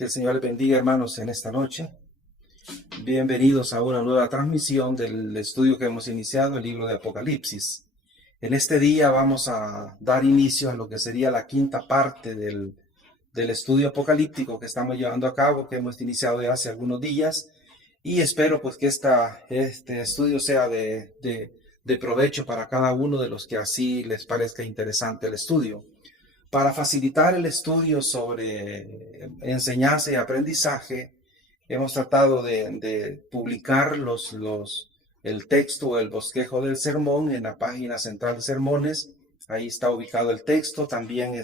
Que el Señor les bendiga, hermanos, en esta noche. Bienvenidos a una nueva transmisión del estudio que hemos iniciado, el libro de Apocalipsis. En este día vamos a dar inicio a lo que sería la quinta parte del estudio apocalíptico que estamos llevando a cabo, que hemos iniciado ya hace algunos días. Y espero pues que este estudio sea de provecho para cada uno de los que así les parezca interesante el estudio. Para facilitar el estudio sobre enseñanza y aprendizaje, hemos tratado de publicar el texto o el bosquejo del sermón en la página central de sermones. Ahí está ubicado el texto. También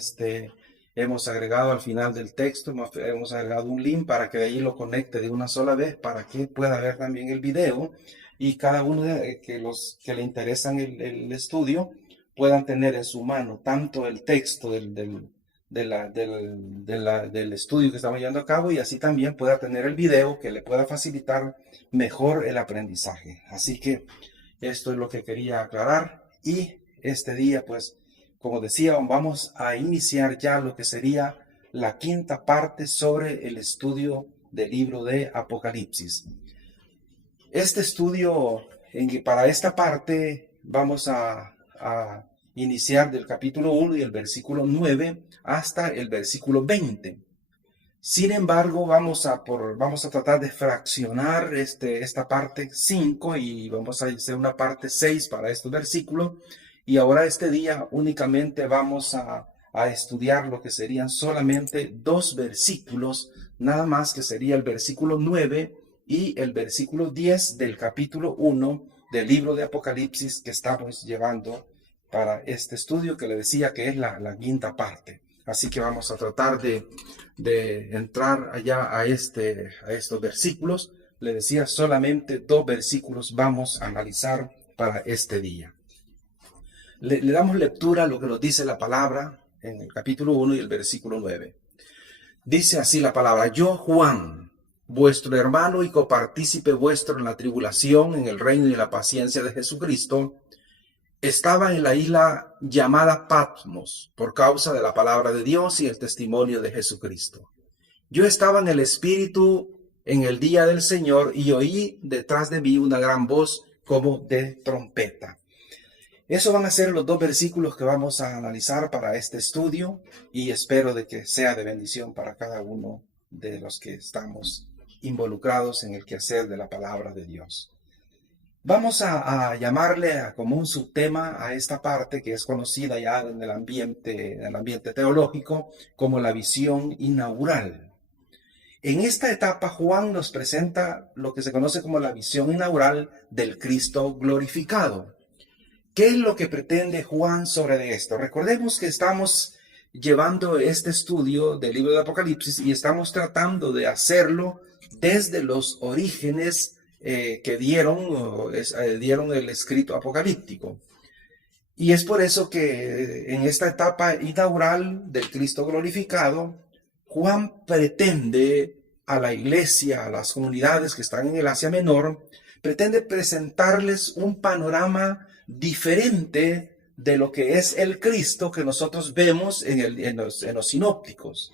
hemos agregado al final del texto, hemos agregado un link para que de ahí lo conecte de una sola vez para que pueda ver también el video. Y cada uno que los que le interesan el estudio puedan tener en su mano tanto el texto del estudio que estamos llevando a cabo, y así también pueda tener el video que le pueda facilitar mejor el aprendizaje. Así que esto es lo que quería aclarar, y este día, pues, como decía, vamos a iniciar ya lo que sería la quinta parte sobre el estudio del libro de Apocalipsis. Este estudio, para esta parte, vamos a iniciar del capítulo 1 y el versículo 9 hasta el versículo 20. Sin embargo, vamos a tratar de fraccionar esta parte 5 y vamos a hacer una parte 6 para estos versículos. Y ahora este día únicamente vamos a estudiar lo que serían solamente dos versículos, nada más, que sería el versículo 9 y el versículo 10 del capítulo 1 del libro de Apocalipsis que estamos llevando para este estudio, que le decía que es la quinta parte. Así que vamos a tratar de entrar allá a estos versículos. Le decía, solamente dos versículos vamos a analizar para este día. Le damos lectura a lo que nos dice la palabra en el capítulo 1 y el versículo 9. Dice así la palabra: Yo, Juan, vuestro hermano y copartícipe vuestro en la tribulación, en el reino y en la paciencia de Jesucristo, estaba en la isla llamada Patmos por causa de la palabra de Dios y el testimonio de Jesucristo. Yo estaba en el Espíritu en el día del Señor y oí detrás de mí una gran voz como de trompeta. Esos van a ser los dos versículos que vamos a analizar para este estudio, y espero de que sea de bendición para cada uno de los que estamos involucrados en el quehacer de la palabra de Dios. Vamos a llamarle como un subtema a esta parte, que es conocida ya en el ambiente teológico como la visión inaugural. En esta etapa, Juan nos presenta lo que se conoce como la visión inaugural del Cristo glorificado. ¿Qué es lo que pretende Juan sobre esto? Recordemos que estamos llevando este estudio del libro de Apocalipsis y estamos tratando de hacerlo desde los orígenes que dieron el escrito apocalíptico. Y es por eso que en esta etapa inaugural del Cristo glorificado, Juan pretende a la iglesia, a las comunidades que están en el Asia Menor, pretende presentarles un panorama diferente de lo que es el Cristo que nosotros vemos en los sinópticos.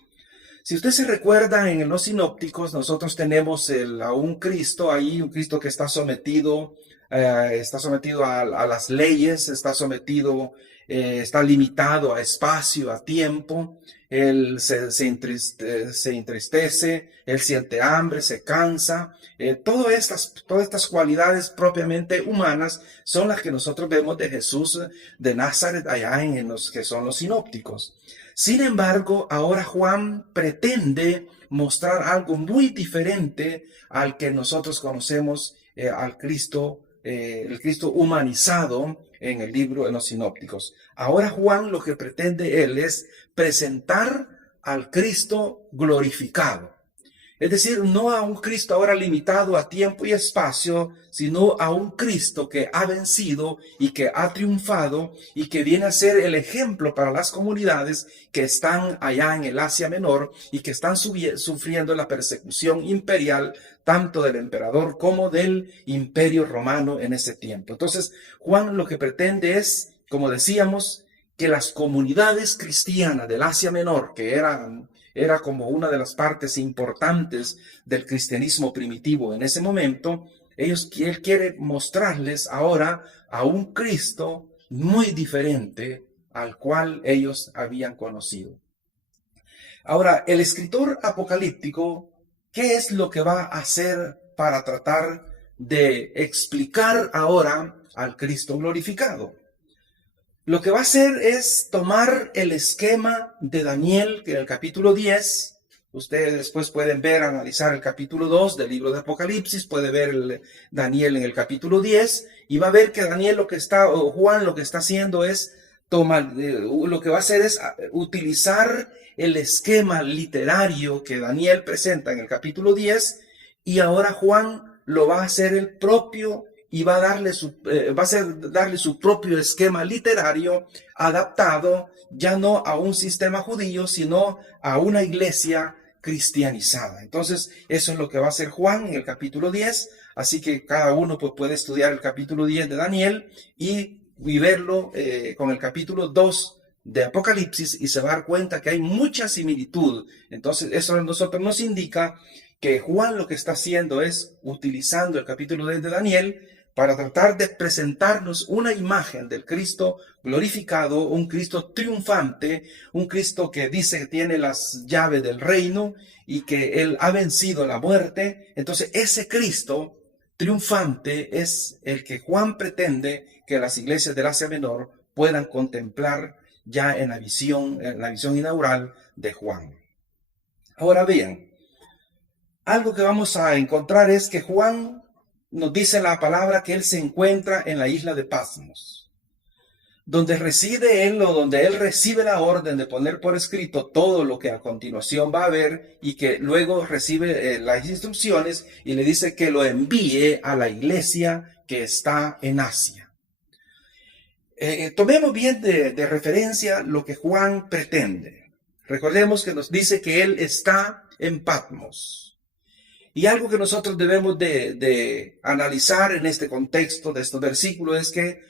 Si usted se recuerda, en los sinópticos nosotros tenemos a un Cristo ahí, un Cristo que está sometido a las leyes, está limitado a espacio, a tiempo. Él se entristece, él siente hambre, se cansa. Todas estas cualidades propiamente humanas son las que nosotros vemos de Jesús de Nazaret allá en los que son los sinópticos. Sin embargo, ahora Juan pretende mostrar algo muy diferente al que nosotros conocemos, al Cristo, el Cristo humanizado en el libro de los sinópticos. Ahora Juan lo que pretende él es presentar al Cristo glorificado. Es decir, no a un Cristo ahora limitado a tiempo y espacio, sino a un Cristo que ha vencido y que ha triunfado y que viene a ser el ejemplo para las comunidades que están allá en el Asia Menor y que están sufriendo la persecución imperial tanto del emperador como del imperio romano en ese tiempo. Entonces, Juan lo que pretende es, como decíamos, que las comunidades cristianas del Asia Menor, que eran era como una de las partes importantes del cristianismo primitivo en ese momento, él quiere mostrarles ahora a un Cristo muy diferente al cual ellos habían conocido. Ahora, el escritor apocalíptico, ¿qué es lo que va a hacer para tratar de explicar ahora al Cristo glorificado? Lo que va a hacer es tomar el esquema de Daniel, que en el capítulo 10, ustedes después pueden ver, analizar el capítulo 2 del libro de Apocalipsis, puede ver Daniel en el capítulo 10, y va a ver que Daniel o Juan lo que está haciendo es lo que va a hacer es utilizar el esquema literario que Daniel presenta en el capítulo 10, y ahora Juan lo va a hacer el propio y va a darle su propio esquema literario adaptado ya no a un sistema judío, sino a una iglesia cristianizada. Entonces, eso es lo que va a hacer Juan en el capítulo 10, así que cada uno pues, puede estudiar el capítulo 10 de Daniel y verlo con el capítulo 2 de Apocalipsis y se va a dar cuenta que hay mucha similitud. Entonces, eso a nosotros nos indica que Juan lo que está haciendo es utilizando el capítulo 10 de Daniel para tratar de presentarnos una imagen del Cristo glorificado, un Cristo triunfante, un Cristo que dice que tiene las llaves del reino y que Él ha vencido la muerte. Entonces, ese Cristo triunfante es el que Juan pretende que las iglesias del Asia Menor puedan contemplar ya en la visión inaugural de Juan. Ahora bien, algo que vamos a encontrar es que Juan nos dice la palabra que él se encuentra en la isla de Patmos, donde reside él o donde él recibe la orden de poner por escrito todo lo que a continuación va a ver y que luego recibe las instrucciones y le dice que lo envíe a la iglesia que está en Asia. Tomemos bien de referencia lo que Juan pretende. Recordemos que nos dice que él está en Patmos. Y algo que nosotros debemos de analizar en este contexto de estos versículos es que,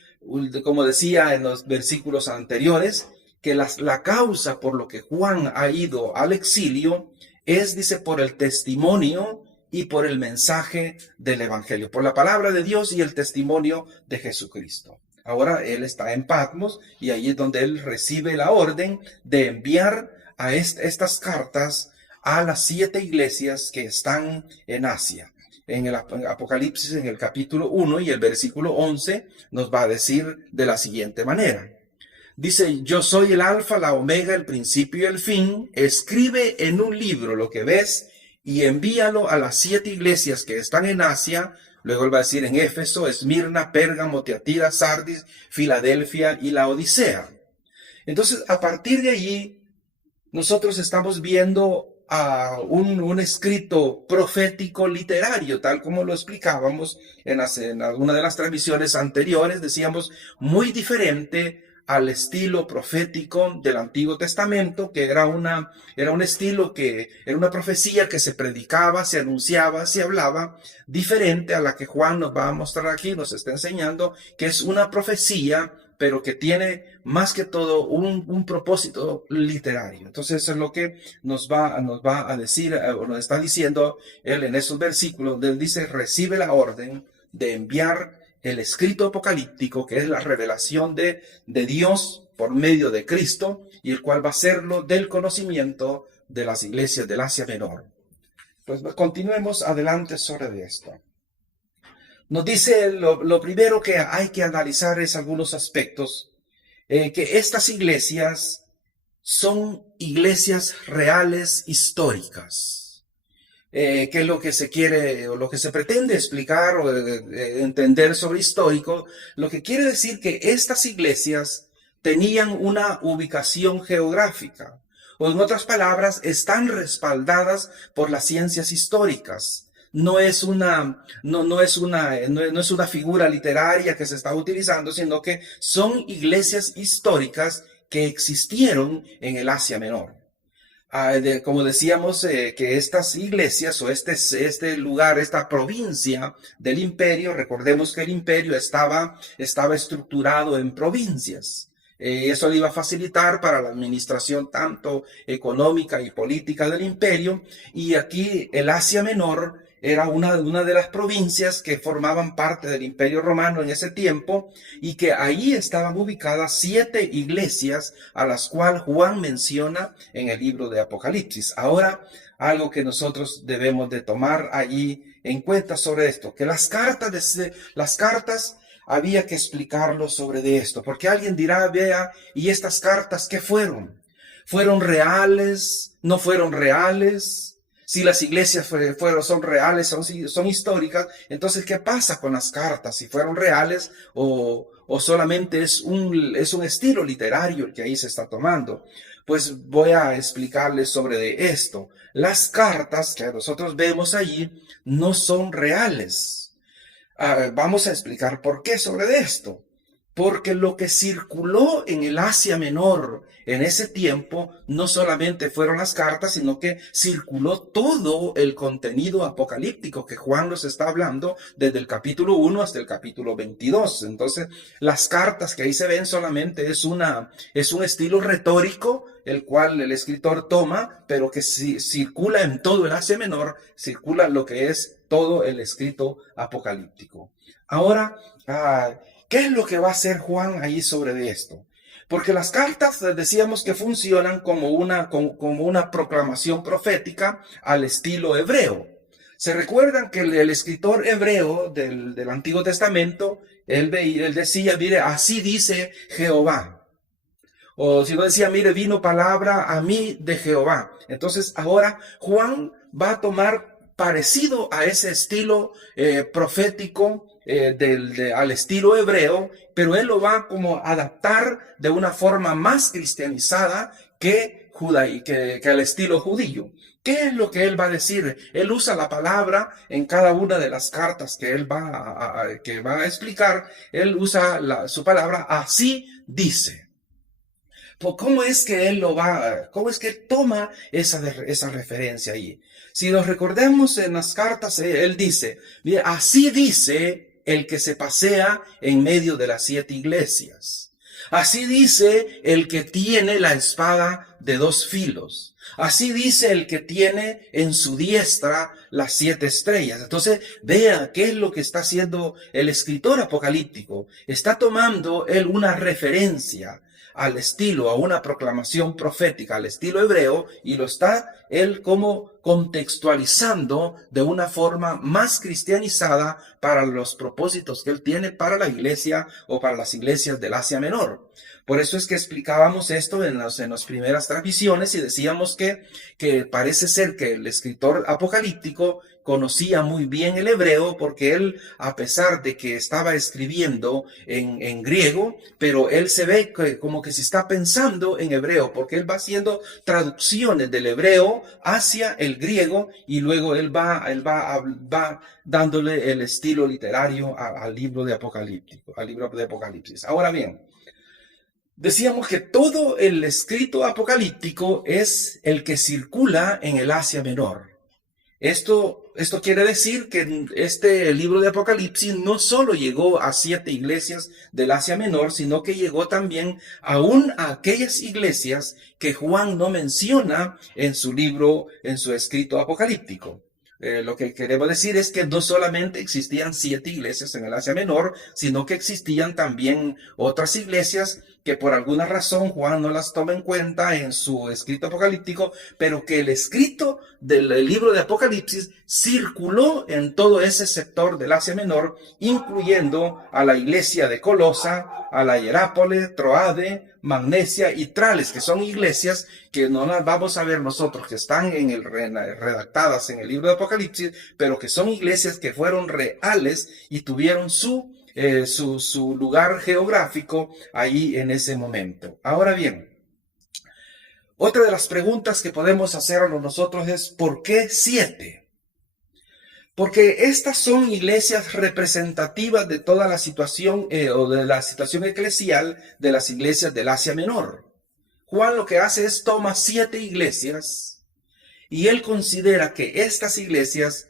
como decía en los versículos anteriores, que la causa por lo que Juan ha ido al exilio es, dice, por el testimonio y por el mensaje del Evangelio, por la palabra de Dios y el testimonio de Jesucristo. Ahora él está en Patmos y ahí es donde él recibe la orden de enviar a estas cartas a las 7 iglesias que están en Asia. En el Apocalipsis, en el capítulo 1 y el versículo 11, nos va a decir de la siguiente manera. Dice, yo soy el alfa, la omega, el principio y el fin. Escribe en un libro lo que ves y envíalo a las 7 iglesias que están en Asia. Luego él va a decir en Éfeso, Esmirna, Pérgamo, Tiatira, Sardis, Filadelfia y la Odisea. Entonces, a partir de allí, nosotros estamos viendo a un escrito profético literario, tal como lo explicábamos en alguna de las transmisiones anteriores, decíamos, muy diferente al estilo profético del Antiguo Testamento, que era un estilo que era una profecía que se predicaba, se anunciaba, se hablaba, diferente a la que Juan nos va a mostrar aquí, nos está enseñando, que es una profecía pero que tiene más que todo un propósito literario. Entonces eso es lo que nos va a decir, o nos está diciendo él en esos versículos, donde él dice, recibe la orden de enviar el escrito apocalíptico, que es la revelación de Dios por medio de Cristo, y el cual va a serlo del conocimiento de las iglesias del Asia Menor. Pues continuemos adelante sobre esto. Nos dice lo primero que hay que analizar es algunos aspectos, que estas iglesias son iglesias reales históricas. ¿Qué es lo que se quiere o lo que se pretende explicar o entender sobre histórico? Lo que quiere decir que estas iglesias tenían una ubicación geográfica, o en otras palabras, están respaldadas por las ciencias históricas. No es una figura literaria que se está utilizando, sino que son iglesias históricas que existieron en el Asia Menor. Como decíamos, que estas iglesias o este lugar, esta provincia del imperio, recordemos que el imperio estaba estructurado en provincias. Eso le iba a facilitar para la administración tanto económica y política del imperio. Y aquí el Asia Menor era una de las provincias que formaban parte del Imperio Romano en ese tiempo, y que ahí estaban ubicadas 7 iglesias a las cuales Juan menciona en el libro de Apocalipsis. Ahora, algo que nosotros debemos de tomar allí en cuenta sobre esto, que las cartas había que explicarlo sobre de esto, porque alguien dirá, vea, ¿y estas cartas qué fueron? ¿Fueron reales? ¿No fueron reales? Si las iglesias son reales, son históricas, entonces ¿qué pasa con las cartas? ¿Si fueron reales o solamente es un estilo literario el que ahí se está tomando? Pues voy a explicarles sobre de esto. Las cartas que nosotros vemos allí no son reales. Vamos a explicar por qué sobre esto. Porque lo que circuló en el Asia Menor en ese tiempo no solamente fueron las cartas, sino que circuló todo el contenido apocalíptico que Juan nos está hablando desde el capítulo 1 hasta el capítulo 22. Entonces, las cartas que ahí se ven solamente es un estilo retórico, el cual el escritor toma, pero que circula en todo el Asia Menor, circula lo que es todo el escrito apocalíptico. Ahora, ¿qué es lo que va a hacer Juan ahí sobre esto? Porque las cartas decíamos que funcionan como una proclamación profética al estilo hebreo. Se recuerdan que el escritor hebreo del Antiguo Testamento, él decía, mire, así dice Jehová. O si no decía, mire, vino palabra a mí de Jehová. Entonces ahora Juan va a tomar parecido a ese estilo profético, al estilo hebreo, pero él lo va como a adaptar de una forma más cristianizada que al estilo judío. ¿Qué es lo que él va a decir? Él usa la palabra en cada una de las cartas que él va a explicar. Él usa su palabra, así dice. ¿Cómo es que cómo es que él toma esa referencia ahí? Si nos recordemos en las cartas, él dice, así dice el que se pasea en medio de las 7 iglesias. Así dice el que tiene la espada de 2 filos. Así dice el que tiene en su diestra las 7 estrellas. Entonces, vea qué es lo que está haciendo el escritor apocalíptico. Está tomando él una referencia al estilo, a una proclamación profética, al estilo hebreo, y lo está él como contextualizando de una forma más cristianizada para los propósitos que él tiene para la iglesia o para las iglesias del Asia Menor. Por eso es que explicábamos esto en las primeras transmisiones y decíamos que parece ser que el escritor apocalíptico conocía muy bien el hebreo, porque él, a pesar de que estaba escribiendo en griego, pero él se ve como que se está pensando en hebreo, porque él va haciendo traducciones del hebreo hacia el griego, y luego él va dándole el estilo literario al libro de Apocalipsis. Ahora bien, decíamos que todo el escrito apocalíptico es el que circula en el Asia Menor. Esto quiere decir que este libro de Apocalipsis no solo llegó a 7 iglesias del Asia Menor, sino que llegó también aún a aquellas iglesias que Juan no menciona en su libro, en su escrito apocalíptico. Lo que queremos decir es que no solamente existían 7 iglesias en el Asia Menor, sino que existían también otras iglesias que por alguna razón Juan no las toma en cuenta en su escrito apocalíptico, pero que el escrito del libro de Apocalipsis circuló en todo ese sector del Asia Menor, incluyendo a la iglesia de Colosa, a la Hierápolis, Troade, Magnesia y Trales, que son iglesias que no las vamos a ver nosotros, que están redactadas en el libro de Apocalipsis, pero que son iglesias que fueron reales y tuvieron su lugar geográfico ahí en ese momento. Ahora bien, otra de las preguntas que podemos hacernos nosotros es, ¿por qué 7? Porque estas son iglesias representativas de toda la situación o de la situación eclesial de las iglesias del Asia Menor. Juan lo que hace es toma 7 iglesias y él considera que estas iglesias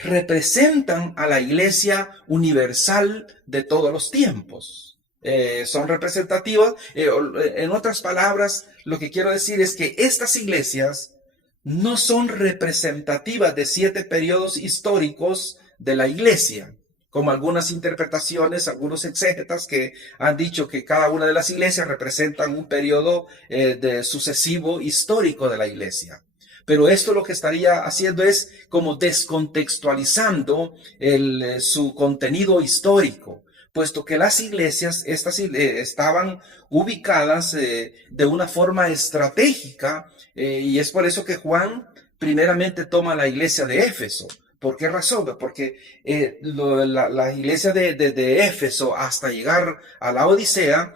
representan a la iglesia universal de todos los tiempos. son representativas. En otras palabras, lo que quiero decir es que estas iglesias no son representativas de 7 periodos históricos de la iglesia, como algunas interpretaciones, algunos exégetas que han dicho que cada una de las iglesias representan un periodo de sucesivo histórico de la iglesia. Pero esto lo que estaría haciendo es como descontextualizando su contenido histórico, puesto que las iglesias, estaban ubicadas de una forma estratégica, y es por eso que Juan primeramente toma la iglesia de Éfeso. ¿Por qué razón? Porque la iglesia de Éfeso hasta llegar a la Odisea,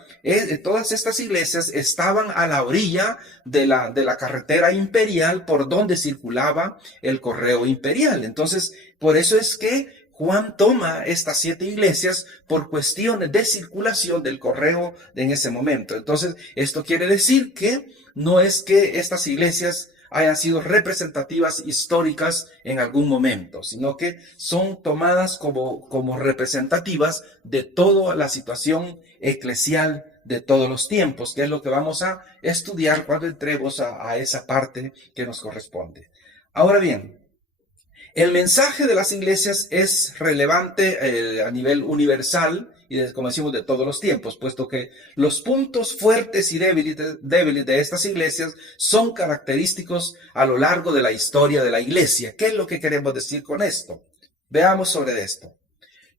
todas estas iglesias estaban a la orilla de la carretera imperial por donde circulaba el correo imperial. Entonces, por eso es que Juan toma estas 7 iglesias por cuestiones de circulación del correo en ese momento. Entonces, esto quiere decir que no es que estas iglesias hayan sido representativas históricas en algún momento, sino que son tomadas como representativas de toda la situación eclesial de todos los tiempos, que es lo que vamos a estudiar cuando entremos a esa parte que nos corresponde. Ahora bien, el mensaje de las iglesias es relevante a nivel universal y, como decimos, de todos los tiempos, puesto que los puntos fuertes y débiles de estas iglesias son característicos a lo largo de la historia de la iglesia. ¿Qué es lo que queremos decir con esto? Veamos sobre esto.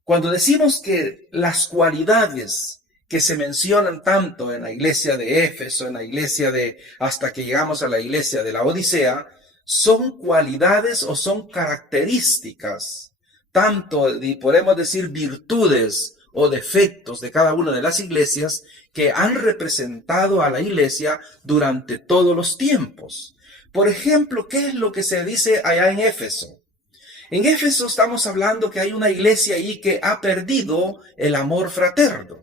Cuando decimos que las cualidades que se mencionan tanto en la iglesia de Éfeso, en la iglesia hasta que llegamos a la iglesia de la Odisea, son cualidades o son características, tanto, podemos decir, virtudes o defectos de cada una de las iglesias que han representado a la iglesia durante todos los tiempos. Por ejemplo, ¿qué es lo que se dice allá en Éfeso? En Éfeso estamos hablando que hay una iglesia ahí que ha perdido el amor fraterno.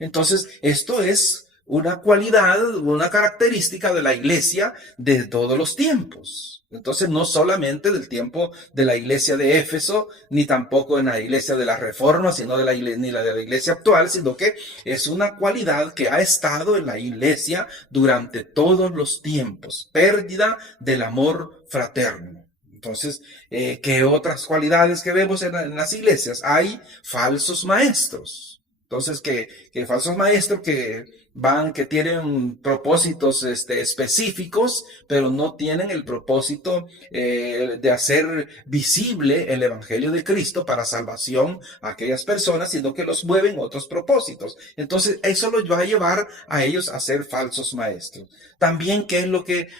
Entonces, esto es una cualidad, una característica de la iglesia de todos los tiempos. Entonces, no solamente del tiempo de la iglesia de Éfeso, ni tampoco en la iglesia de la Reforma, sino ni la de la iglesia actual, sino que es una cualidad que ha estado en la iglesia durante todos los tiempos. Pérdida del amor fraterno. Entonces, ¿qué otras cualidades que vemos en las iglesias? Hay falsos maestros. Entonces, que falsos maestros que tienen propósitos específicos, pero no tienen el propósito de hacer visible el evangelio de Cristo para salvación a aquellas personas, sino que los mueven otros propósitos. Entonces, eso los va a llevar a ellos a ser falsos maestros. También,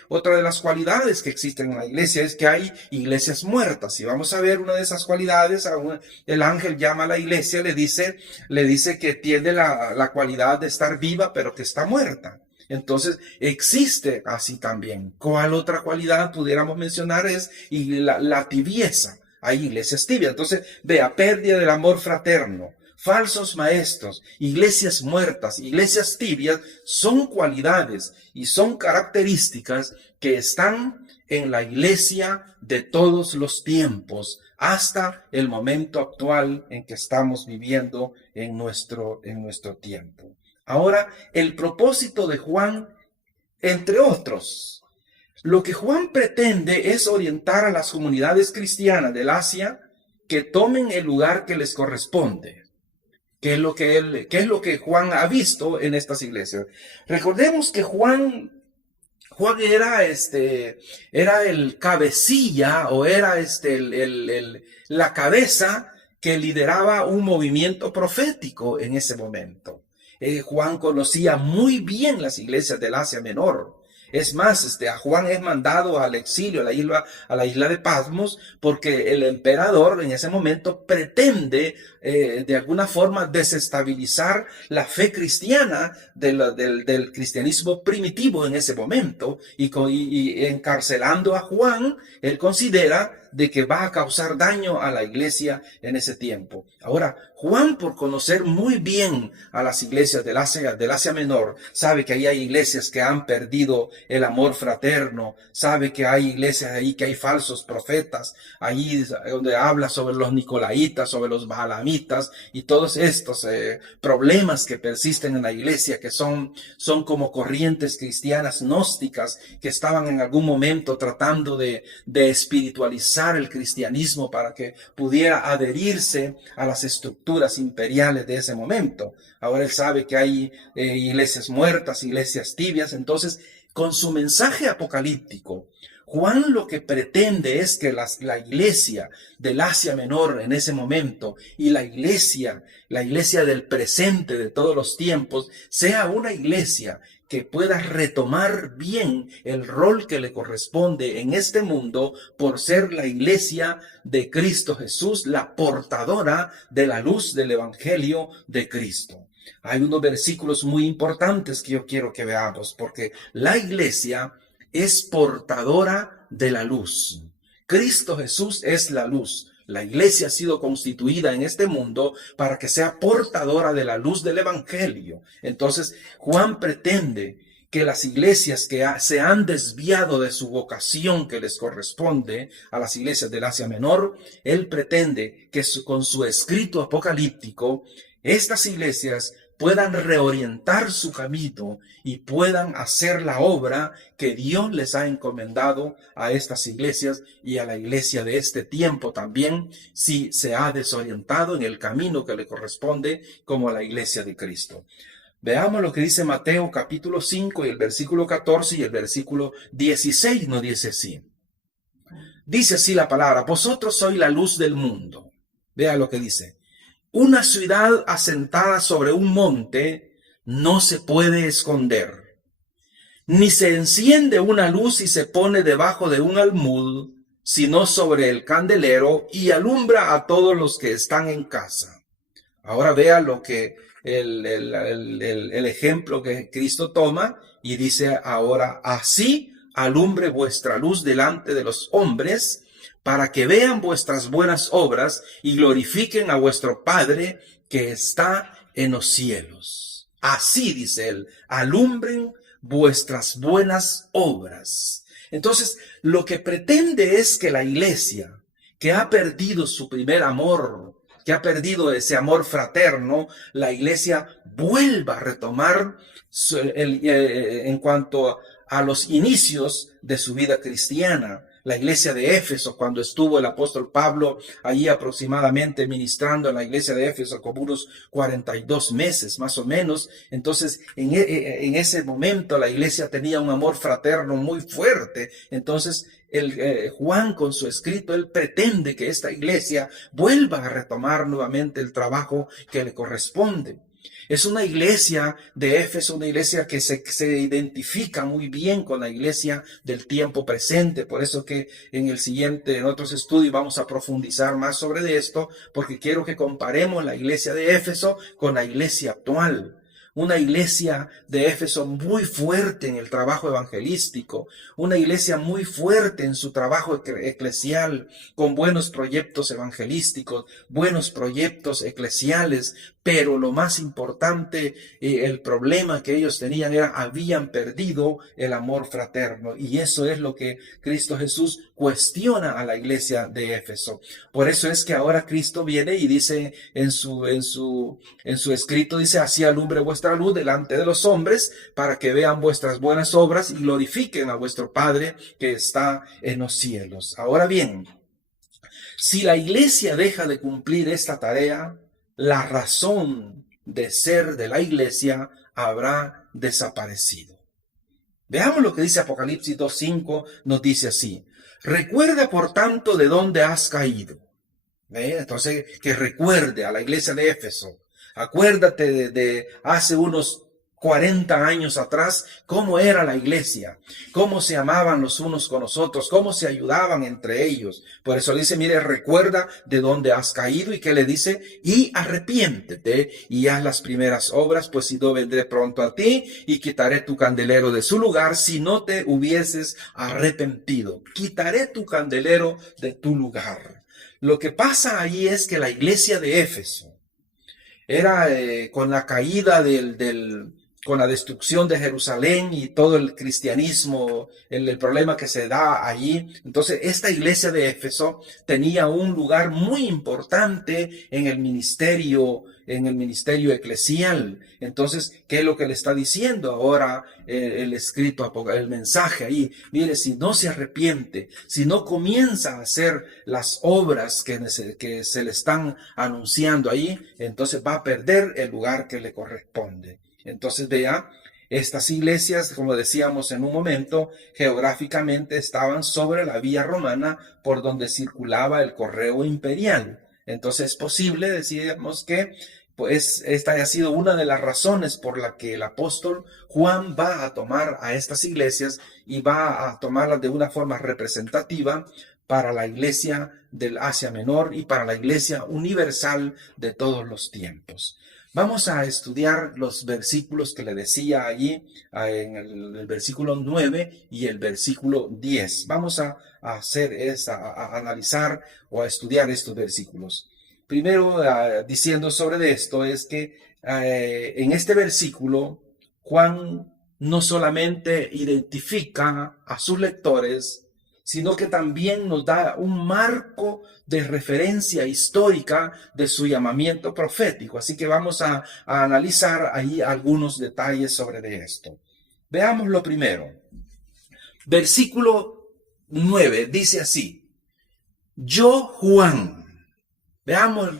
otra de las cualidades que existen en la iglesia es que hay iglesias muertas. Y vamos a ver una de esas cualidades. El ángel llama a la iglesia, le dice que tiene la cualidad de estar viva, pero que está muerta. Entonces, existe así también. ¿Cuál otra cualidad pudiéramos mencionar? Es la tibieza. Hay iglesias tibias. Entonces, vea, pérdida del amor fraterno, falsos maestros, iglesias muertas, iglesias tibias, son cualidades y son características que están en la iglesia de todos los tiempos, hasta el momento actual en que estamos viviendo en nuestro tiempo. Ahora, el propósito de Juan, entre otros, lo que Juan pretende es orientar a las comunidades cristianas del Asia que tomen el lugar que les corresponde. ¿Qué es lo que Juan ha visto en estas iglesias? Recordemos que Juan era el cabecilla, o era la cabeza que lideraba un movimiento profético en ese momento. Juan conocía muy bien las iglesias del Asia Menor. Es más, a Juan es mandado al exilio, a la isla de Patmos, porque el emperador en ese momento pretende de alguna forma desestabilizar la fe cristiana del cristianismo primitivo en ese momento, y encarcelando a Juan, él considera de que va a causar daño a la iglesia en ese tiempo. Ahora, Juan, por conocer muy bien a las iglesias del Asia Menor, sabe que ahí hay iglesias que han perdido el amor fraterno, sabe que hay iglesias ahí que hay falsos profetas, ahí donde habla sobre los nicolaitas, sobre los baalamitas y todos estos problemas que persisten en la iglesia, que son como corrientes cristianas gnósticas que estaban en algún momento tratando de espiritualizar el cristianismo para que pudiera adherirse a las estructuras imperiales de ese momento. Ahora él sabe que hay iglesias muertas, iglesias tibias. Entonces, con su mensaje apocalíptico, Juan lo que pretende es que la iglesia del Asia Menor en ese momento y la iglesia del presente de todos los tiempos sea una iglesia que pueda retomar bien el rol que le corresponde en este mundo por ser la iglesia de Cristo Jesús, la portadora de la luz del Evangelio de Cristo. Hay unos versículos muy importantes que yo quiero que veamos, porque la iglesia es portadora de la luz. Cristo Jesús es la luz. La iglesia ha sido constituida en este mundo para que sea portadora de la luz del Evangelio. Entonces, Juan pretende que las iglesias que se han desviado de su vocación que les corresponde a las iglesias del Asia Menor, él pretende que con su escrito apocalíptico, estas iglesias puedan reorientar su camino y puedan hacer la obra que Dios les ha encomendado a estas iglesias y a la iglesia de este tiempo también, si se ha desorientado en el camino que le corresponde como a la iglesia de Cristo. Veamos lo que dice Mateo capítulo 5 y el versículo 14 y el versículo 16 nos dice así. Dice así la palabra: vosotros sois la luz del mundo. Vea lo que dice. Una ciudad asentada sobre un monte no se puede esconder, ni se enciende una luz y se pone debajo de un almud, sino sobre el candelero y alumbra a todos los que están en casa. Ahora vea lo que el ejemplo que Cristo toma y dice ahora: así alumbre vuestra luz delante de los hombres, para que vean vuestras buenas obras y glorifiquen a vuestro Padre que está en los cielos. Así, dice él, alumbren vuestras buenas obras. Entonces, lo que pretende es que la iglesia, que ha perdido su primer amor, que ha perdido ese amor fraterno, la iglesia vuelva a retomar en cuanto a los inicios de su vida cristiana. La iglesia de Éfeso, cuando estuvo el apóstol Pablo allí aproximadamente ministrando en la iglesia de Éfeso como unos 42 meses más o menos. Entonces, en ese momento la iglesia tenía un amor fraterno muy fuerte. Entonces, Juan con su escrito, él pretende que esta iglesia vuelva a retomar nuevamente el trabajo que le corresponde. Es una iglesia de Éfeso, una iglesia que se identifica muy bien con la iglesia del tiempo presente. Por eso que en otros estudios vamos a profundizar más sobre esto, porque quiero que comparemos la iglesia de Éfeso con la iglesia actual. Una iglesia de Éfeso muy fuerte en el trabajo evangelístico, una iglesia muy fuerte en su trabajo eclesial, con buenos proyectos evangelísticos, buenos proyectos eclesiales, pero lo más importante, el problema que ellos tenían era, habían perdido el amor fraterno, y eso es lo que Cristo Jesús cuestiona a la iglesia de Éfeso. Por eso es que ahora Cristo viene y dice en su escrito, dice: así alumbre vuestra luz delante de los hombres, para que vean vuestras buenas obras y glorifiquen a vuestro Padre que está en los cielos. Ahora bien, si la iglesia deja de cumplir esta tarea, la razón de ser de la iglesia habrá desaparecido. Veamos lo que dice Apocalipsis 2:5, nos dice así: recuerda por tanto de dónde has caído. Entonces, que recuerde a la iglesia de Éfeso. Acuérdate de hace unos 40 años atrás, cómo era la iglesia, cómo se amaban los unos con los otros, cómo se ayudaban entre ellos. Por eso le dice, mire, recuerda de dónde has caído, y que le dice, y arrepiéntete y haz las primeras obras, pues si no, vendré pronto a ti y quitaré tu candelero de su lugar si no te hubieses arrepentido. Quitaré tu candelero de tu lugar. Lo que pasa ahí es que la iglesia de Éfeso era con la caída con la destrucción de Jerusalén y todo el cristianismo, el problema que se da allí. Entonces, esta iglesia de Éfeso tenía un lugar muy importante en el ministerio eclesial. Entonces, ¿qué es lo que le está diciendo ahora el escrito, el mensaje ahí? Mire, si no se arrepiente, si no comienza a hacer las obras que se le están anunciando ahí, entonces va a perder el lugar que le corresponde. Entonces vea, estas iglesias, como decíamos en un momento, geográficamente estaban sobre la vía romana por donde circulaba el correo imperial. Entonces es posible, decíamos, que pues esta haya sido una de las razones por la que el apóstol Juan va a tomar a estas iglesias y va a tomarlas de una forma representativa para la iglesia del Asia Menor y para la iglesia universal de todos los tiempos. Vamos a estudiar los versículos que le decía allí en el versículo 9 y el versículo 10. Vamos a analizar o a estudiar estos versículos. Primero, diciendo sobre esto, es que en este versículo Juan no solamente identifica a sus lectores, sino que también nos da un marco de referencia histórica de su llamamiento profético. Así que vamos a analizar ahí algunos detalles sobre esto. Veamos lo primero. Versículo 9 dice así: yo, Juan. Veamos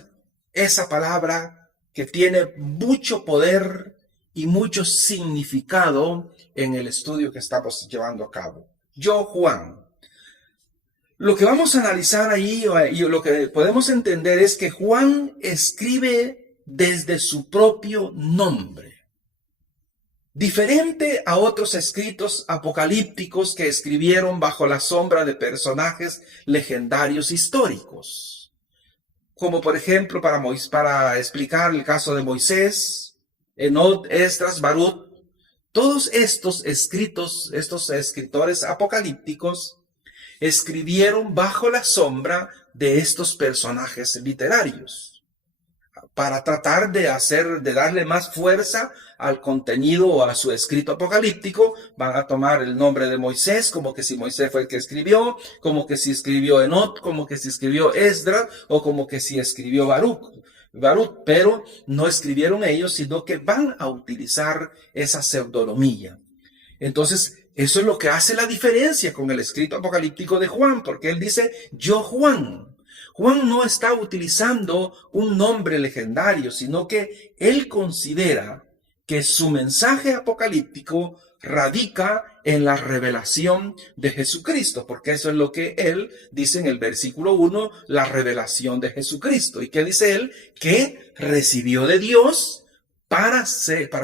esa palabra que tiene mucho poder y mucho significado en el estudio que estamos llevando a cabo. Yo, Juan. Lo que vamos a analizar ahí y lo que podemos entender es que Juan escribe desde su propio nombre. Diferente a otros escritos apocalípticos que escribieron bajo la sombra de personajes legendarios históricos. Como por ejemplo para explicar el caso de Moisés, Enoc, Esdras, Baruch. Todos estos escritores apocalípticos escribieron bajo la sombra de estos personajes literarios para tratar de darle más fuerza al contenido o a su escrito apocalíptico. Van a tomar el nombre de Moisés, como que si Moisés fue el que escribió, como que si escribió Enoc, como que si escribió Esdras, o como que si escribió Baruch, pero no escribieron ellos, sino que van a utilizar esa pseudonimia. Entonces, eso es lo que hace la diferencia con el escrito apocalíptico de Juan, porque él dice, yo Juan. Juan no está utilizando un nombre legendario, sino que él considera que su mensaje apocalíptico radica en la revelación de Jesucristo, porque eso es lo que él dice en el versículo 1, la revelación de Jesucristo. ¿Y qué dice él? Que recibió de Dios para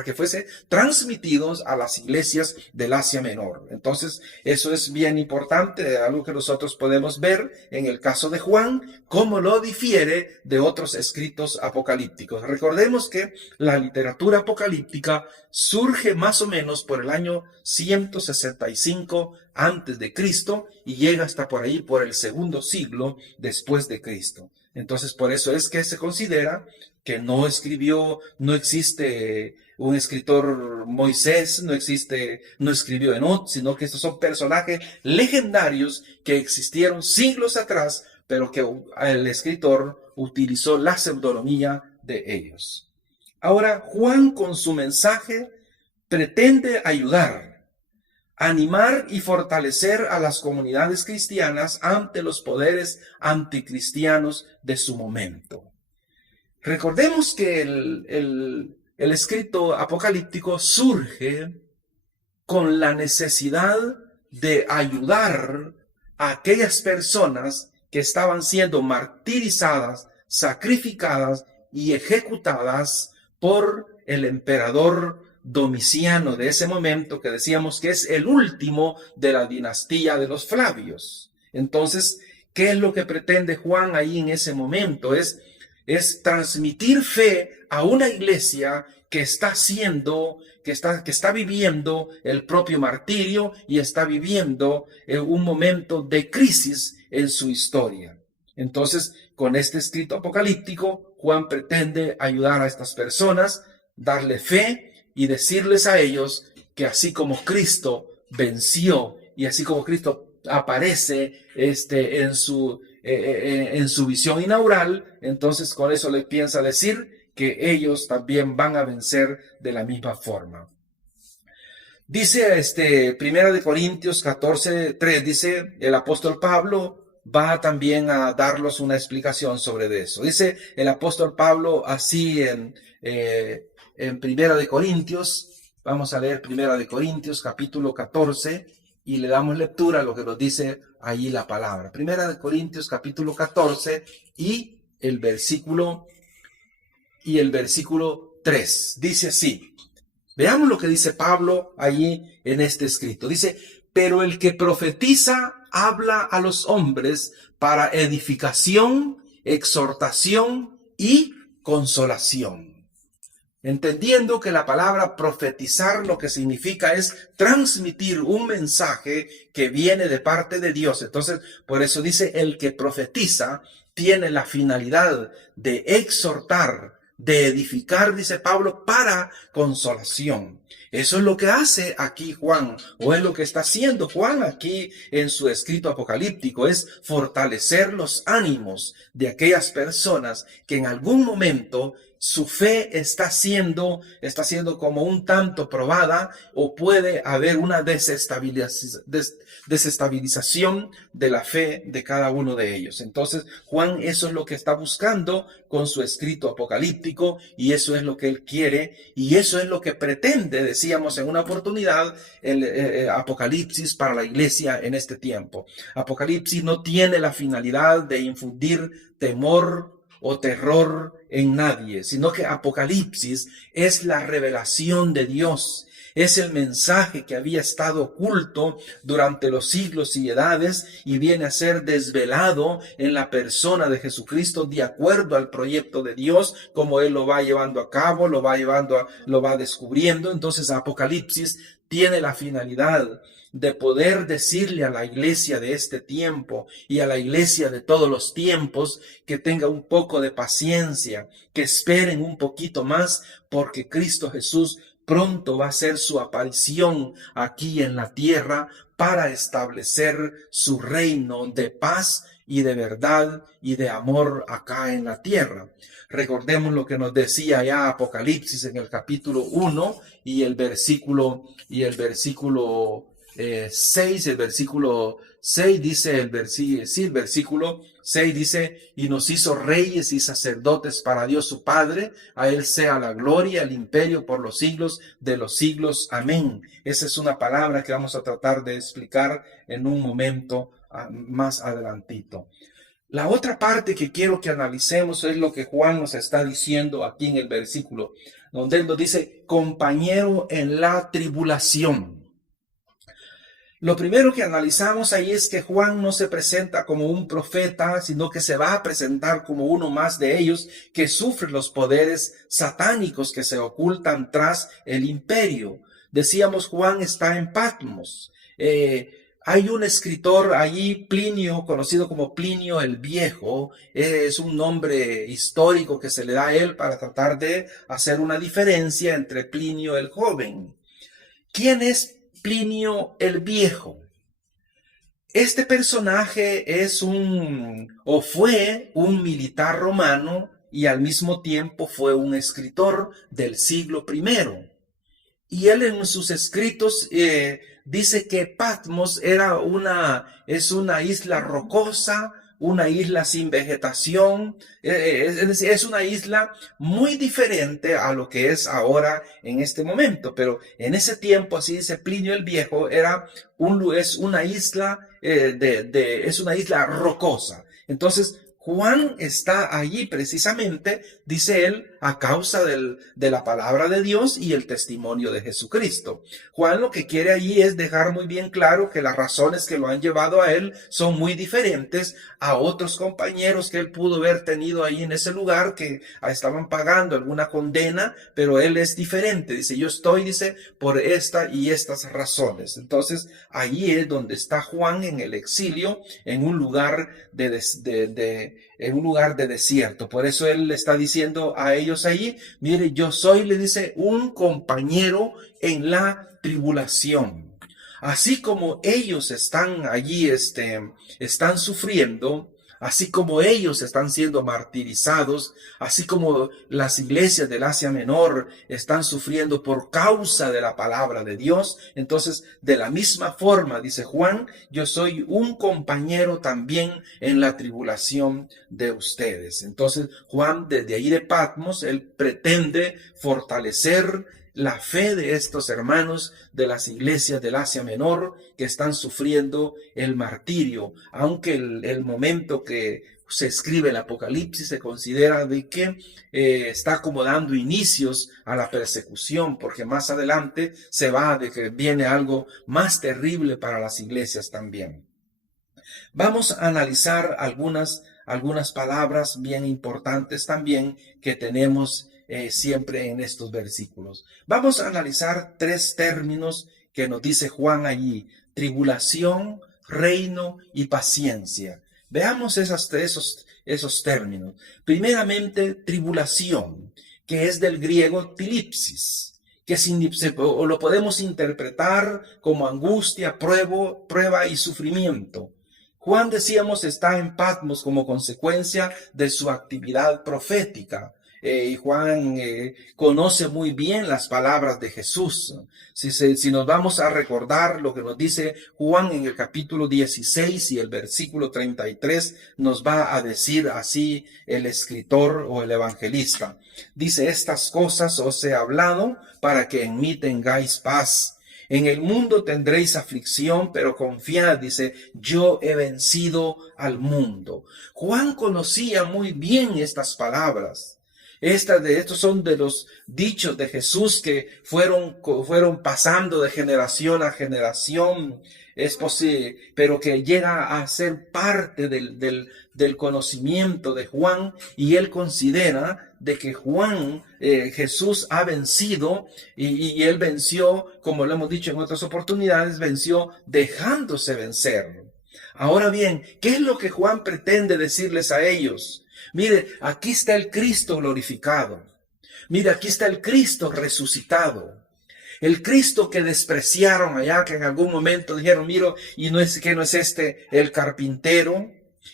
que fuese transmitidos a las iglesias del Asia Menor. Entonces, eso es bien importante, algo que nosotros podemos ver en el caso de Juan, cómo lo difiere de otros escritos apocalípticos. Recordemos que la literatura apocalíptica surge más o menos por el año 165 antes de Cristo y llega hasta por ahí por el segundo siglo después de Cristo. Entonces, por eso es que se considera que no existe un escritor Moisés, no escribió Enoc, sino que estos son personajes legendarios que existieron siglos atrás, pero que el escritor utilizó la pseudonimia de ellos. Ahora, Juan con su mensaje pretende ayudar, animar y fortalecer a las comunidades cristianas ante los poderes anticristianos de su momento. Recordemos que el escrito apocalíptico surge con la necesidad de ayudar a aquellas personas que estaban siendo martirizadas, sacrificadas y ejecutadas por el emperador Domiciano de ese momento, que decíamos que es el último de la dinastía de los Flavios. Entonces, ¿qué es lo que pretende Juan ahí en ese momento? Es transmitir fe a una iglesia que está viviendo el propio martirio y está viviendo un momento de crisis en su historia. Entonces, con este escrito apocalíptico, Juan pretende ayudar a estas personas, darle fe y decirles a ellos que así como Cristo venció y así como Cristo aparece en su visión inaugural, entonces con eso les piensa decir que ellos también van a vencer de la misma forma. Dice Primera de Corintios 14:3, dice el apóstol Pablo, va también a darnos una explicación sobre eso. Dice el apóstol Pablo así en Primera de Corintios, vamos a leer Primera de Corintios capítulo 14 y le damos lectura a lo que nos dice allí la palabra. Primera de Corintios capítulo 14 y el versículo 3. Dice así. Veamos lo que dice Pablo allí en este escrito. Dice, pero el que profetiza habla a los hombres para edificación, exhortación y consolación. Entendiendo que la palabra profetizar lo que significa es transmitir un mensaje que viene de parte de Dios. Entonces, por eso dice, el que profetiza tiene la finalidad de exhortar, de edificar, dice Pablo, para consolación. Eso es lo que hace aquí Juan, o es lo que está haciendo Juan aquí en su escrito apocalíptico, es fortalecer los ánimos de aquellas personas que en algún momento su fe está siendo como un tanto probada, o puede haber una desestabilización de la fe de cada uno de ellos. Entonces, Juan eso es lo que está buscando con su escrito apocalíptico, y eso es lo que él quiere, y eso es lo que pretende, decíamos en una oportunidad, el Apocalipsis para la iglesia en este tiempo. Apocalipsis no tiene la finalidad de infundir temor o terror en nadie, sino que Apocalipsis es la revelación de Dios. Es el mensaje que había estado oculto durante los siglos y edades y viene a ser desvelado en la persona de Jesucristo de acuerdo al proyecto de Dios, como Él lo va llevando a cabo, lo va descubriendo. Entonces Apocalipsis tiene la finalidad de poder decirle a la iglesia de este tiempo y a la iglesia de todos los tiempos que tenga un poco de paciencia, que esperen un poquito más, porque Cristo Jesús pronto va a hacer su aparición aquí en la tierra para establecer su reino de paz y de verdad y de amor acá en la tierra. Recordemos lo que nos decía ya Apocalipsis en el capítulo 1 y el versículo 6, el versículo 6 dice, el versículo 6 dice, y nos hizo reyes y sacerdotes para Dios su Padre, a Él sea la gloria, el imperio por los siglos de los siglos. Amén. Esa es una palabra que vamos a tratar de explicar en un momento más adelantito. La otra parte que quiero que analicemos es lo que Juan nos está diciendo aquí en el versículo, donde él nos dice, compañero en la tribulación. Lo primero que analizamos ahí es que Juan no se presenta como un profeta, sino que se va a presentar como uno más de ellos que sufre los poderes satánicos que se ocultan tras el imperio. Decíamos, Juan está en Patmos. Hay un escritor allí, Plinio, conocido como Plinio el Viejo, es un nombre histórico que se le da a él para tratar de hacer una diferencia entre Plinio el Joven. ¿Quién es Plinio el Viejo? Este personaje fue un militar romano y al mismo tiempo fue un escritor del siglo I. Y él en sus escritos dice que Patmos es una isla rocosa, una isla sin vegetación, es una isla muy diferente a lo que es ahora en este momento, pero en ese tiempo, así dice Plinio el Viejo, es una isla rocosa. Entonces Juan está allí precisamente, dice él, a causa de la palabra de Dios y el testimonio de Jesucristo. Juan lo que quiere allí es dejar muy bien claro que las razones que lo han llevado a él son muy diferentes a otros compañeros que él pudo haber tenido ahí en ese lugar que estaban pagando alguna condena, pero él es diferente. Dice, yo estoy, dice, por esta y estas razones. Entonces, ahí es donde está Juan en el exilio, en un lugar en un lugar de desierto. Por eso él le está diciendo a ellos allí, mire, yo soy, le dice, un compañero en la tribulación. Así como ellos están allí, están sufriendo, así como ellos están siendo martirizados, así como las iglesias del Asia Menor están sufriendo por causa de la palabra de Dios, entonces de la misma forma, dice Juan, yo soy un compañero también en la tribulación de ustedes. Entonces Juan desde ahí de Patmos, él pretende fortalecer la fe de estos hermanos de las iglesias del Asia Menor que están sufriendo el martirio, aunque el momento que se escribe el Apocalipsis se considera de que está como dando inicios a la persecución, porque más adelante se va de que viene algo más terrible para las iglesias también. Vamos a analizar algunas palabras bien importantes también que tenemos siempre en estos versículos. Vamos a analizar 3 términos que nos dice Juan allí: tribulación, reino y paciencia. Veamos esos términos. Primeramente, tribulación, que es del griego tilipsis, o lo podemos interpretar como angustia, prueba y sufrimiento. Juan, decíamos, está en Patmos como consecuencia de su actividad profética. Y Juan conoce muy bien las palabras de Jesús. Si nos vamos a recordar lo que nos dice Juan en el capítulo 16 y el versículo 33, nos va a decir así el escritor o el evangelista. Dice, estas cosas os he hablado para que en mí tengáis paz. En el mundo tendréis aflicción, pero confiad, dice, yo he vencido al mundo. Juan conocía muy bien estas palabras. Estos son de los dichos de Jesús que fueron pasando de generación a generación. Es posible, pero que llega a ser parte del conocimiento de Juan, y él considera de que Jesús ha vencido y él venció, como lo hemos dicho en otras oportunidades, venció dejándose vencer. Ahora bien, ¿qué es lo que Juan pretende decirles a ellos? Mire, aquí está el Cristo glorificado. Mire, aquí está el Cristo resucitado. El Cristo que despreciaron allá, que en algún momento dijeron, mira, y no es este el carpintero,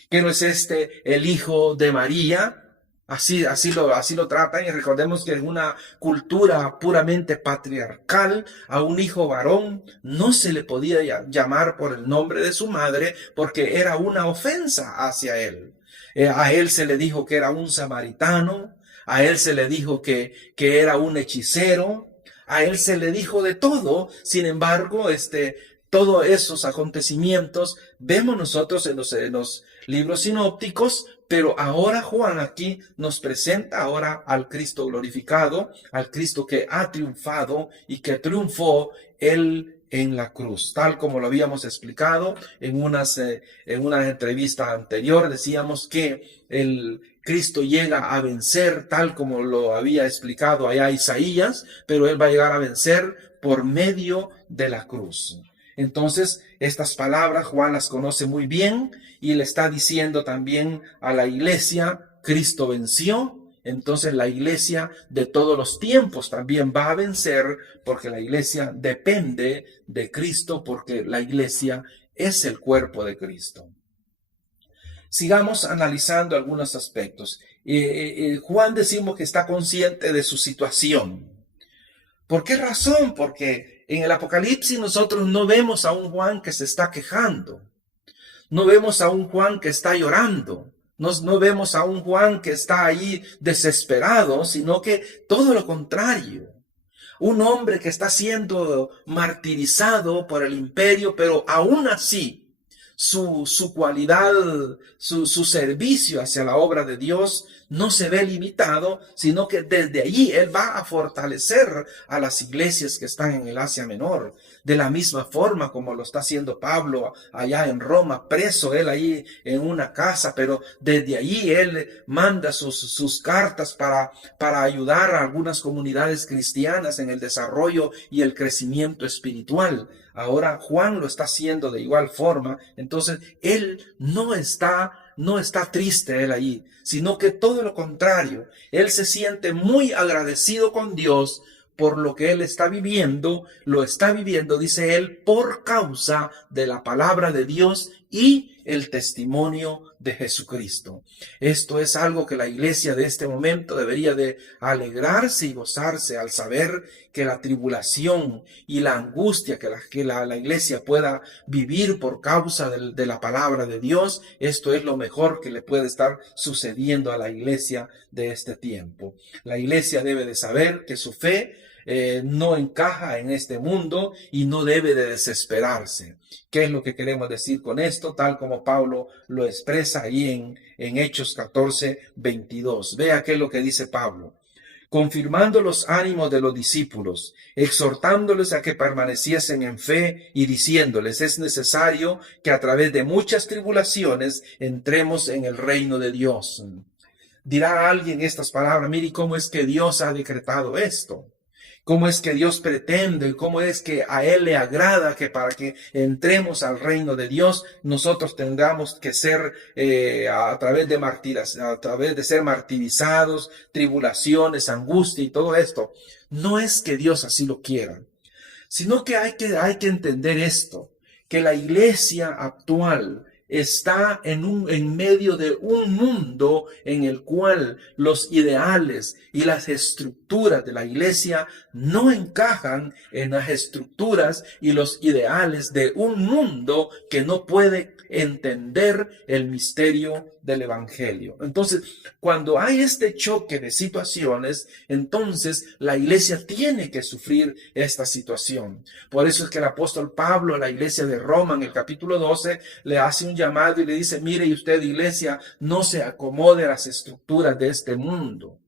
que no es este el hijo de María. Así lo tratan, y recordemos que en una cultura puramente patriarcal, a un hijo varón no se le podía llamar por el nombre de su madre, porque era una ofensa hacia él. A él se le dijo que era un samaritano, a él se le dijo que era un hechicero, a él se le dijo de todo. Sin embargo, todos esos acontecimientos vemos nosotros en los libros sinópticos, pero ahora Juan aquí nos presenta ahora al Cristo glorificado, al Cristo que ha triunfado y que triunfó él en la cruz, tal como lo habíamos explicado en una entrevista anterior. Decíamos que el Cristo llega a vencer tal como lo había explicado allá Isaías, pero él va a llegar a vencer por medio de la cruz. Entonces, estas palabras Juan las conoce muy bien y le está diciendo también a la iglesia, Cristo venció. Entonces la iglesia de todos los tiempos también va a vencer, porque la iglesia depende de Cristo, porque la iglesia es el cuerpo de Cristo. Sigamos analizando algunos aspectos. Juan, decimos que está consciente de su situación. ¿Por qué razón? Porque en el Apocalipsis nosotros no vemos a un Juan que se está quejando. No vemos a un Juan que está llorando. No vemos a un Juan que está ahí desesperado, sino que todo lo contrario. Un hombre que está siendo martirizado por el imperio, pero aún así su cualidad, su servicio hacia la obra de Dios no se ve limitado, sino que desde allí Él va a fortalecer a las iglesias que están en el Asia Menor. De la misma forma como lo está haciendo Pablo allá en Roma, preso él ahí en una casa, pero desde allí él manda sus cartas para ayudar a algunas comunidades cristianas en el desarrollo y el crecimiento espiritual. Ahora Juan lo está haciendo de igual forma. Entonces él no está triste él allí, sino que todo lo contrario, él se siente muy agradecido con Dios por lo que él está viviendo, lo está viviendo, dice él, por causa de la palabra de Dios y el testimonio de Jesucristo. Esto es algo que la iglesia de este momento debería de alegrarse y gozarse al saber que la tribulación y la angustia que la iglesia pueda vivir por causa de la palabra de Dios, esto es lo mejor que le puede estar sucediendo a la iglesia de este tiempo. La iglesia debe de saber que su fe no encaja en este mundo y no debe de desesperarse. ¿Qué es lo que queremos decir con esto? Tal como Pablo lo expresa ahí en Hechos 14:22. Vea qué es lo que dice Pablo. Confirmando los ánimos de los discípulos, exhortándoles a que permaneciesen en fe y diciéndoles, es necesario que a través de muchas tribulaciones entremos en el reino de Dios. Dirá alguien estas palabras, mire cómo es que Dios ha decretado esto. ¿Cómo es que Dios pretende? ¿Cómo es que a Él le agrada que para que entremos al reino de Dios nosotros tengamos que ser a través de ser martirizados, tribulaciones, angustia y todo esto? No es que Dios así lo quiera, sino que hay que entender esto, que la iglesia actual está en medio de un mundo en el cual los ideales y las estructuras de la iglesia no encajan en las estructuras y los ideales de un mundo que no puede entender el misterio del evangelio. Entonces, cuando hay este choque de situaciones, entonces la iglesia tiene que sufrir esta situación. Por eso es que el apóstol Pablo a la iglesia de Roma en el capítulo 12 le hace un llamado y le dice, mire, y usted, iglesia, no se acomode a las estructuras de este mundo.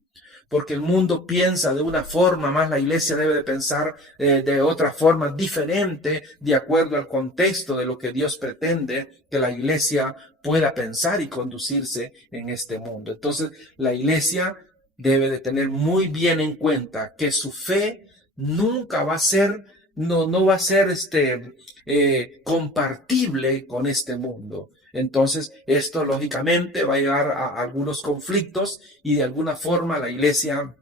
Porque el mundo piensa de una forma, más la iglesia debe de pensar de otra forma diferente, de acuerdo al contexto de lo que Dios pretende que la iglesia pueda pensar y conducirse en este mundo. Entonces, la iglesia debe de tener muy bien en cuenta que su fe nunca va a ser, no va a ser compartible con este mundo. Entonces, esto lógicamente va a llevar a algunos conflictos y de alguna forma la iglesia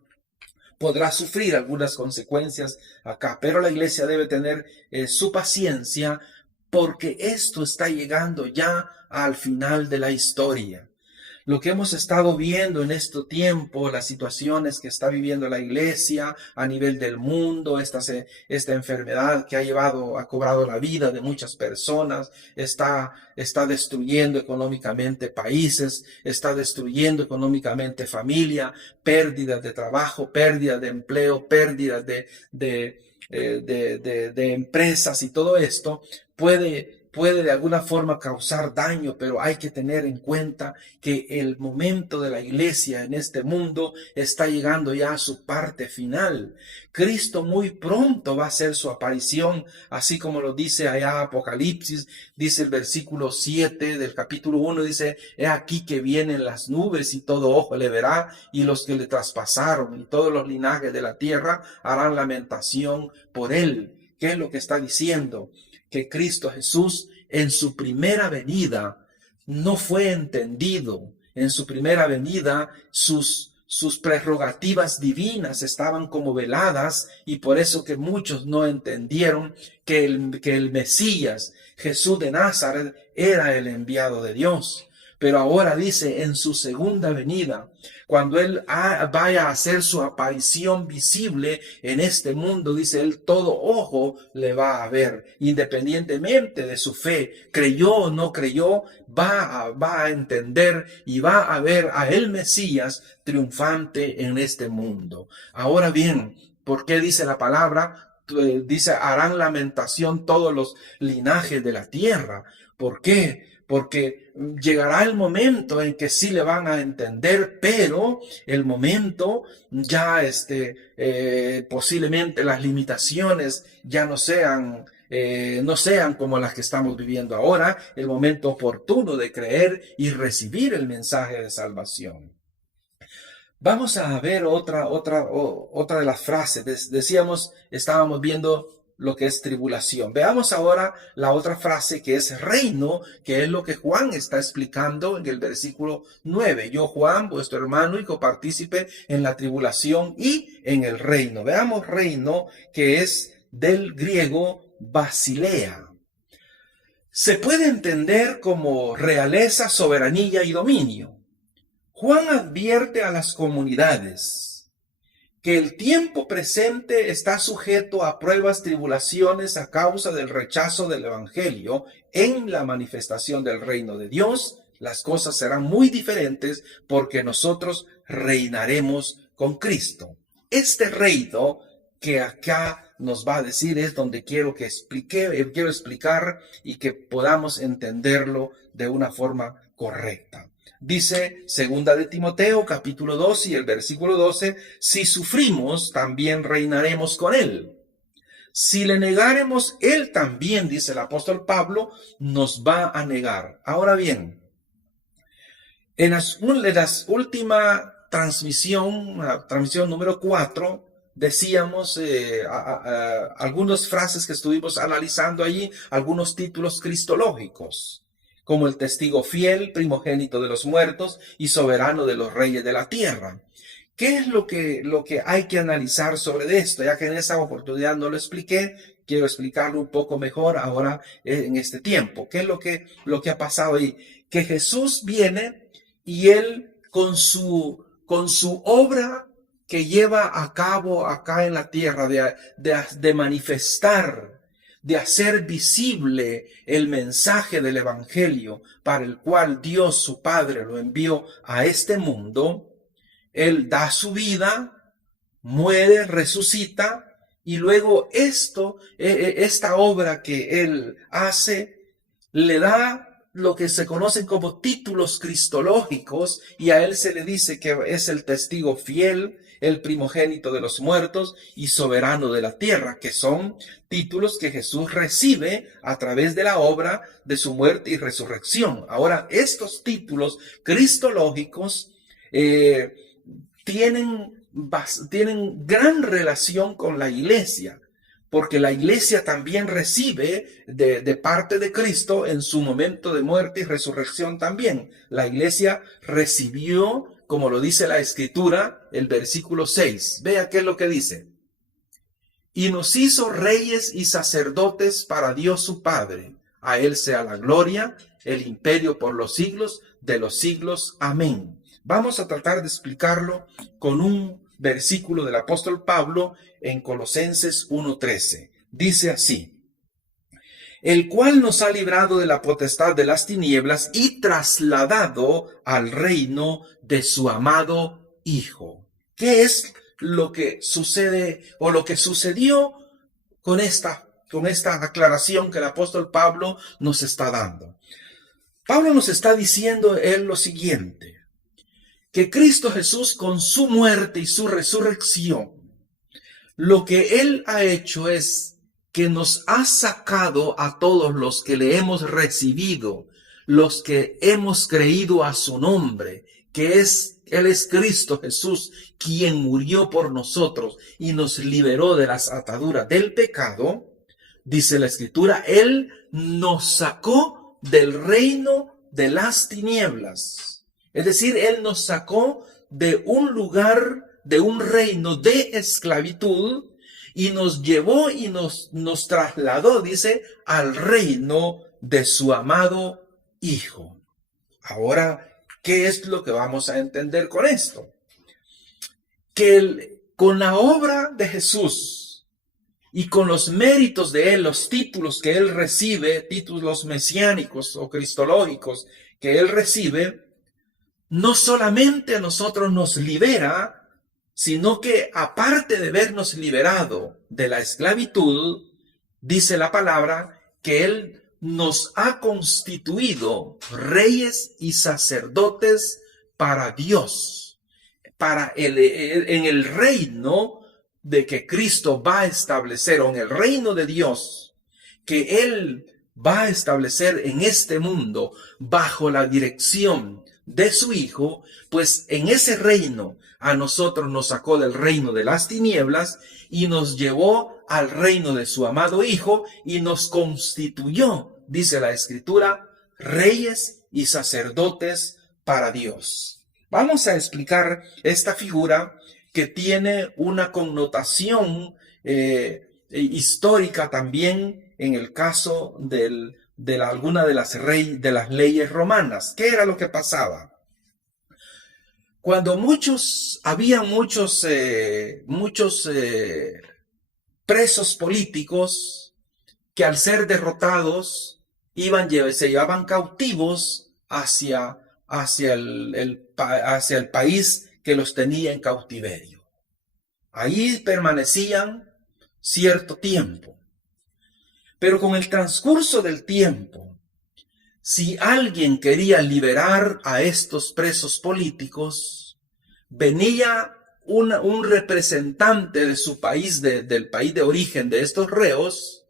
podrá sufrir algunas consecuencias acá. Pero la iglesia debe tener su paciencia porque esto está llegando ya al final de la historia. Lo que hemos estado viendo en este tiempo, las situaciones que está viviendo la iglesia a nivel del mundo, esta enfermedad que ha cobrado la vida de muchas personas, está destruyendo económicamente países, está destruyendo económicamente familia, pérdidas de trabajo, pérdidas de empleo, pérdidas de empresas y todo esto puede de alguna forma causar daño, pero hay que tener en cuenta que el momento de la iglesia en este mundo está llegando ya a su parte final. Cristo muy pronto va a hacer su aparición, así como lo dice allá Apocalipsis, dice el versículo 7 del capítulo 1, dice, he aquí que vienen las nubes y todo ojo le verá, y los que le traspasaron y todos los linajes de la tierra harán lamentación por él. ¿Qué es lo que está diciendo? Que Cristo Jesús en su primera venida no fue entendido. En su primera venida sus prerrogativas divinas estaban como veladas y por eso que muchos no entendieron que el Mesías, Jesús de Nazaret, era el enviado de Dios. Pero ahora dice, en su segunda venida, cuando Él vaya a hacer su aparición visible en este mundo, dice Él, todo ojo le va a ver, independientemente de su fe, creyó o no creyó, va a entender y va a ver a el Mesías triunfante en este mundo. Ahora bien, ¿por qué dice la palabra? Dice, harán lamentación todos los linajes de la tierra. ¿Por qué? Porque llegará el momento en que sí le van a entender, pero el momento ya posiblemente las limitaciones ya no sean como las que estamos viviendo ahora, el momento oportuno de creer y recibir el mensaje de salvación. Vamos a ver otra de las frases. Decíamos, estábamos viendo lo que es tribulación. Veamos ahora la otra frase que es reino, que es lo que Juan está explicando en el versículo 9. Yo, Juan, vuestro hermano y copartícipe en la tribulación y en el reino. Veamos reino, que es del griego basilea. Se puede entender como realeza, soberanía y dominio. Juan advierte a las comunidades que el tiempo presente está sujeto a pruebas, tribulaciones a causa del rechazo del evangelio. En la manifestación del reino de Dios, las cosas serán muy diferentes porque nosotros reinaremos con Cristo. Este reino que acá nos va a decir es donde quiero explicar y que podamos entenderlo de una forma correcta. Dice segunda de Timoteo capítulo 2 y el versículo 12, si sufrimos, también reinaremos con él. Si le negáremos, él también, dice el apóstol Pablo, nos va a negar. Ahora bien, en la última transmisión número 4, decíamos algunas frases que estuvimos analizando allí, algunos títulos cristológicos, como el testigo fiel, primogénito de los muertos y soberano de los reyes de la tierra. ¿Qué es lo que hay que analizar sobre esto? Ya que en esa oportunidad no lo expliqué, quiero explicarlo un poco mejor ahora en este tiempo. ¿Qué es lo que ha pasado ahí? Que Jesús viene y él con su obra que lleva a cabo acá en la tierra de manifestar, de hacer visible el mensaje del evangelio para el cual Dios su Padre lo envió a este mundo, él da su vida, muere, resucita, y luego esta obra que él hace, le da lo que se conocen como títulos cristológicos, y a él se le dice que es el testigo fiel, el primogénito de los muertos y soberano de la tierra, que son títulos que Jesús recibe a través de la obra de su muerte y resurrección. Ahora, estos títulos cristológicos tienen gran relación con la iglesia, porque la iglesia también recibe de parte de Cristo en su momento de muerte y resurrección también. La iglesia recibió, como lo dice la Escritura, el versículo 6. Vea qué es lo que dice. Y nos hizo reyes y sacerdotes para Dios su Padre. A él sea la gloria, el imperio por los siglos de los siglos. Amén. Vamos a tratar de explicarlo con un versículo del apóstol Pablo en Colosenses 1:13. Dice así: el cual nos ha librado de la potestad de las tinieblas y trasladado al reino de su amado Hijo. ¿Qué es lo que sucede o lo que sucedió con esta aclaración que el apóstol Pablo nos está dando? Pablo nos está diciendo lo siguiente: que Cristo Jesús, con su muerte y su resurrección, lo que él ha hecho es que nos ha sacado a todos los que le hemos recibido, los que hemos creído a su nombre, que él es Cristo Jesús, quien murió por nosotros y nos liberó de las ataduras del pecado. Dice la Escritura, él nos sacó del reino de las tinieblas. Es decir, él nos sacó de un lugar, de un reino de esclavitud, y nos llevó y nos trasladó, dice, al reino de su amado Hijo. Ahora, ¿qué es lo que vamos a entender con esto? Que con la obra de Jesús y con los méritos de él, los títulos que él recibe, títulos mesiánicos o cristológicos que él recibe, no solamente a nosotros nos libera, sino que aparte de vernos liberado de la esclavitud, dice la palabra que él nos ha constituido reyes y sacerdotes para Dios, en el reino de que Cristo va a establecer, o en el reino de Dios que Él va a establecer en este mundo bajo la dirección de su Hijo. Pues en ese reino a nosotros nos sacó del reino de las tinieblas y nos llevó al reino de su amado Hijo y nos constituyó, dice la Escritura, reyes y sacerdotes para Dios. Vamos a explicar esta figura que tiene una connotación histórica también en el caso de alguna de las leyes romanas. ¿Qué era lo que pasaba? Cuando había muchos presos políticos que al ser derrotados se llevaban cautivos hacia el país que los tenía en cautiverio. Ahí permanecían cierto tiempo. Pero con el transcurso del tiempo, si alguien quería liberar a estos presos políticos, venía un representante de su país, del país de origen de estos reos,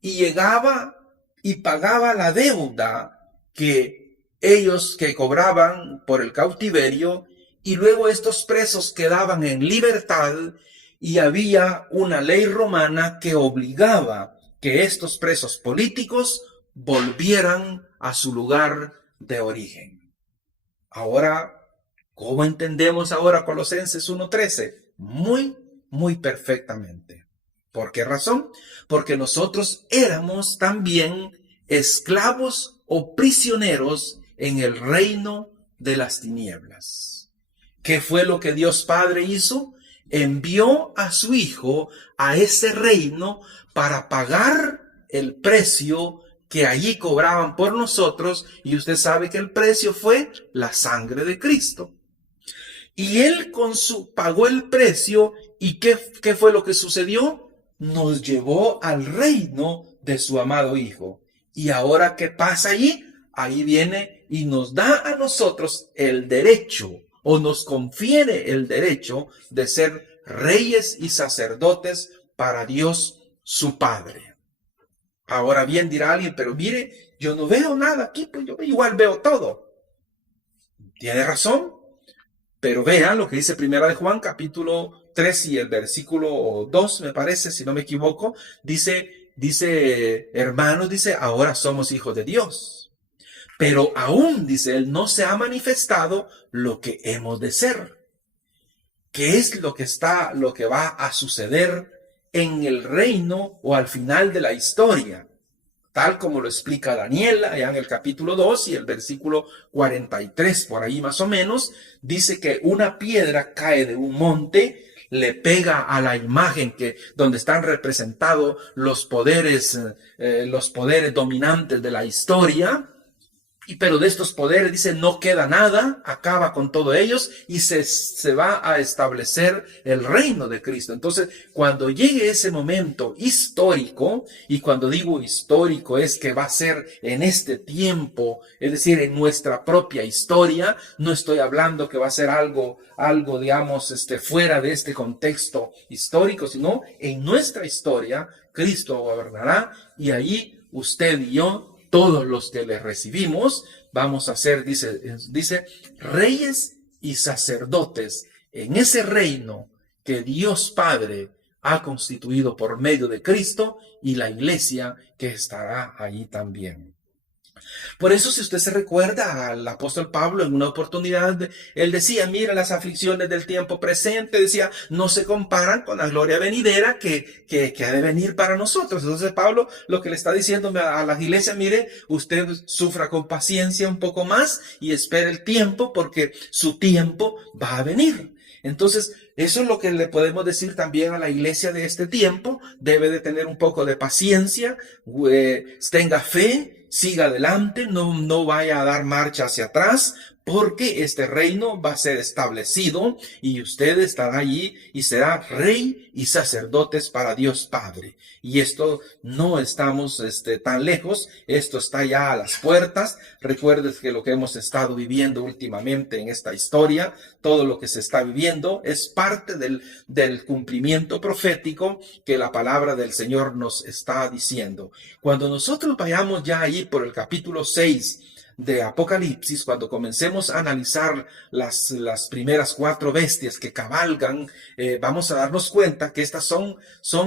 y llegaba y pagaba la deuda que ellos que cobraban por el cautiverio, y luego estos presos quedaban en libertad, y había una ley romana que obligaba que estos presos políticos volvieran a su lugar de origen. Ahora, ¿cómo entendemos ahora Colosenses 1:13? Muy perfectamente. ¿Por qué razón? Porque nosotros éramos también esclavos o prisioneros en el reino de las tinieblas. ¿Qué fue lo que Dios Padre hizo? Envió a su Hijo a ese reino para pagar el precio que allí cobraban por nosotros, y usted sabe que el precio fue la sangre de Cristo. Y Él pagó el precio, y ¿qué fue lo que sucedió? Nos llevó al reino de su amado Hijo. Y ahora, ¿qué pasa allí? Ahí viene y nos da a nosotros el derecho, o nos confiere el derecho de ser reyes y sacerdotes para Dios su Padre. Ahora bien, dirá alguien, pero mire, yo no veo nada aquí, pues yo igual veo todo. Tiene razón, pero vean lo que dice Primera de Juan, capítulo 3 y el versículo 2, me parece, si no me equivoco, dice, hermanos, dice, ahora somos hijos de Dios. Pero aún, dice él, no se ha manifestado lo que hemos de ser. ¿Qué es lo que va a suceder en el reino o al final de la historia? Tal como lo explica Daniel allá en el capítulo 2 y el versículo 43, por ahí más o menos, dice que una piedra cae de un monte, le pega a la imagen donde están representados los poderes dominantes de la historia. Pero de estos poderes, dice, no queda nada, acaba con todos ellos y se va a establecer el reino de Cristo. Entonces, cuando llegue ese momento histórico, y cuando digo histórico es que va a ser en este tiempo, es decir, en nuestra propia historia, no estoy hablando que va a ser algo digamos, fuera de este contexto histórico, sino en nuestra historia, Cristo gobernará y allí usted y yo, todos los que le recibimos, vamos a ser, dice, reyes y sacerdotes en ese reino que Dios Padre ha constituido por medio de Cristo y la iglesia que estará allí también. Por eso, si usted se recuerda al apóstol Pablo, en una oportunidad, él decía, mira, las aflicciones del tiempo presente, decía, no se comparan con la gloria venidera que ha de venir para nosotros. Entonces Pablo lo que le está diciendo a las iglesias, mire, usted sufra con paciencia un poco más y espere el tiempo, porque su tiempo va a venir. Entonces, eso es lo que le podemos decir también a la iglesia de este tiempo. Debe de tener un poco de paciencia, tenga fe, siga adelante, no vaya a dar marcha hacia atrás, porque este reino va a ser establecido y usted estará allí y será rey y sacerdotes para Dios Padre. Y esto no estamos tan lejos, esto está ya a las puertas. Recuerdes que lo que hemos estado viviendo últimamente en esta historia, todo lo que se está viviendo es parte del cumplimiento profético que la palabra del Señor nos está diciendo. Cuando nosotros vayamos ya allí por el capítulo 6 de Apocalipsis, cuando comencemos a analizar las primeras 4 bestias que cabalgan, vamos a darnos cuenta que estas son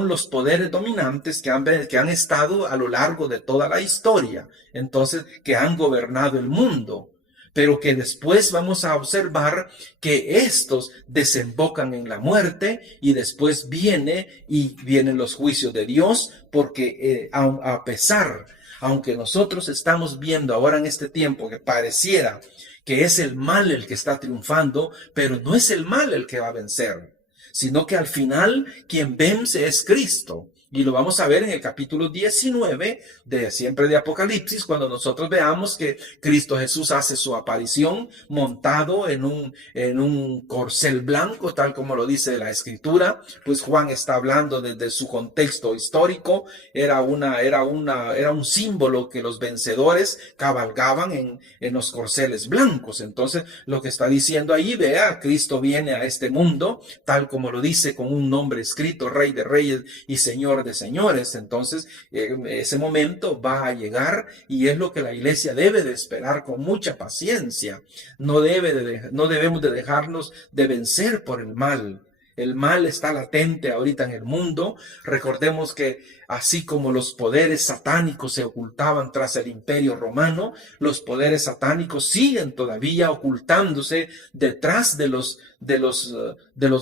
los poderes dominantes que han estado a lo largo de toda la historia, entonces que han gobernado el mundo, pero que después vamos a observar que estos desembocan en la muerte y después vienen los juicios de Dios, porque a pesar, aunque nosotros estamos viendo ahora en este tiempo que pareciera que es el mal el que está triunfando, pero no es el mal el que va a vencer, sino que al final quien vence es Cristo. Y lo vamos a ver en el capítulo 19 siempre de Apocalipsis, cuando nosotros veamos que Cristo Jesús hace su aparición montado en un corcel blanco, tal como lo dice la Escritura. Pues Juan está hablando desde su contexto histórico. Era un símbolo que los vencedores cabalgaban en los corceles blancos. Entonces, lo que está diciendo ahí, vea, Cristo viene a este mundo, tal como lo dice, con un nombre escrito, Rey de Reyes y Señor de señores. Entonces ese momento va a llegar y es lo que la iglesia debe de esperar con mucha paciencia. No debemos de dejarnos de vencer por el mal. El mal está latente ahorita en el mundo. Recordemos que así como los poderes satánicos se ocultaban tras el Imperio Romano, los poderes satánicos siguen todavía ocultándose detrás de los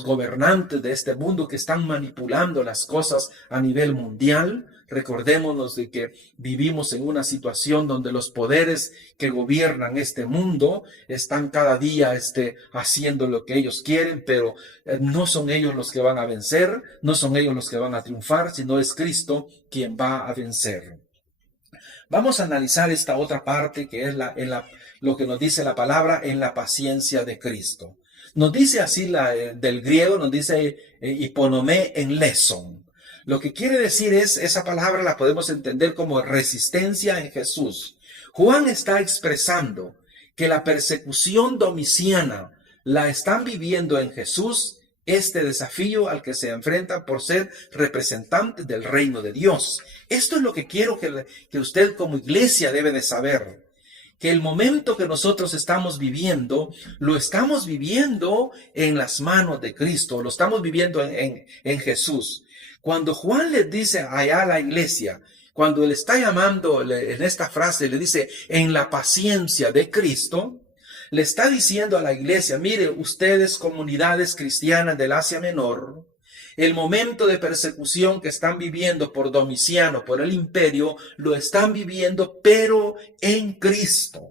gobernantes de este mundo que están manipulando las cosas a nivel mundial. Recordémonos de que vivimos en una situación donde los poderes que gobiernan este mundo están cada día haciendo lo que ellos quieren, pero no son ellos los que van a vencer, no son ellos los que van a triunfar, sino es Cristo quien va a vencer. Vamos a analizar esta otra parte que es lo que nos dice la palabra en la paciencia de Cristo. Nos dice así del griego, nos dice hiponomé en leson. Lo que quiere decir esa palabra la podemos entender como resistencia en Jesús. Juan está expresando que la persecución domiciana la están viviendo en Jesús, este desafío al que se enfrentan por ser representantes del reino de Dios. Esto es lo que quiero que usted como iglesia debe de saber. Que el momento que nosotros estamos viviendo, lo estamos viviendo en las manos de Cristo, lo estamos viviendo en Jesús. Cuando Juan les dice allá a la iglesia, cuando él está llamando en esta frase, le dice en la paciencia de Cristo, le está diciendo a la iglesia, mire, ustedes comunidades cristianas del Asia Menor, el momento de persecución que están viviendo por Domiciano, por el imperio, lo están viviendo, pero en Cristo.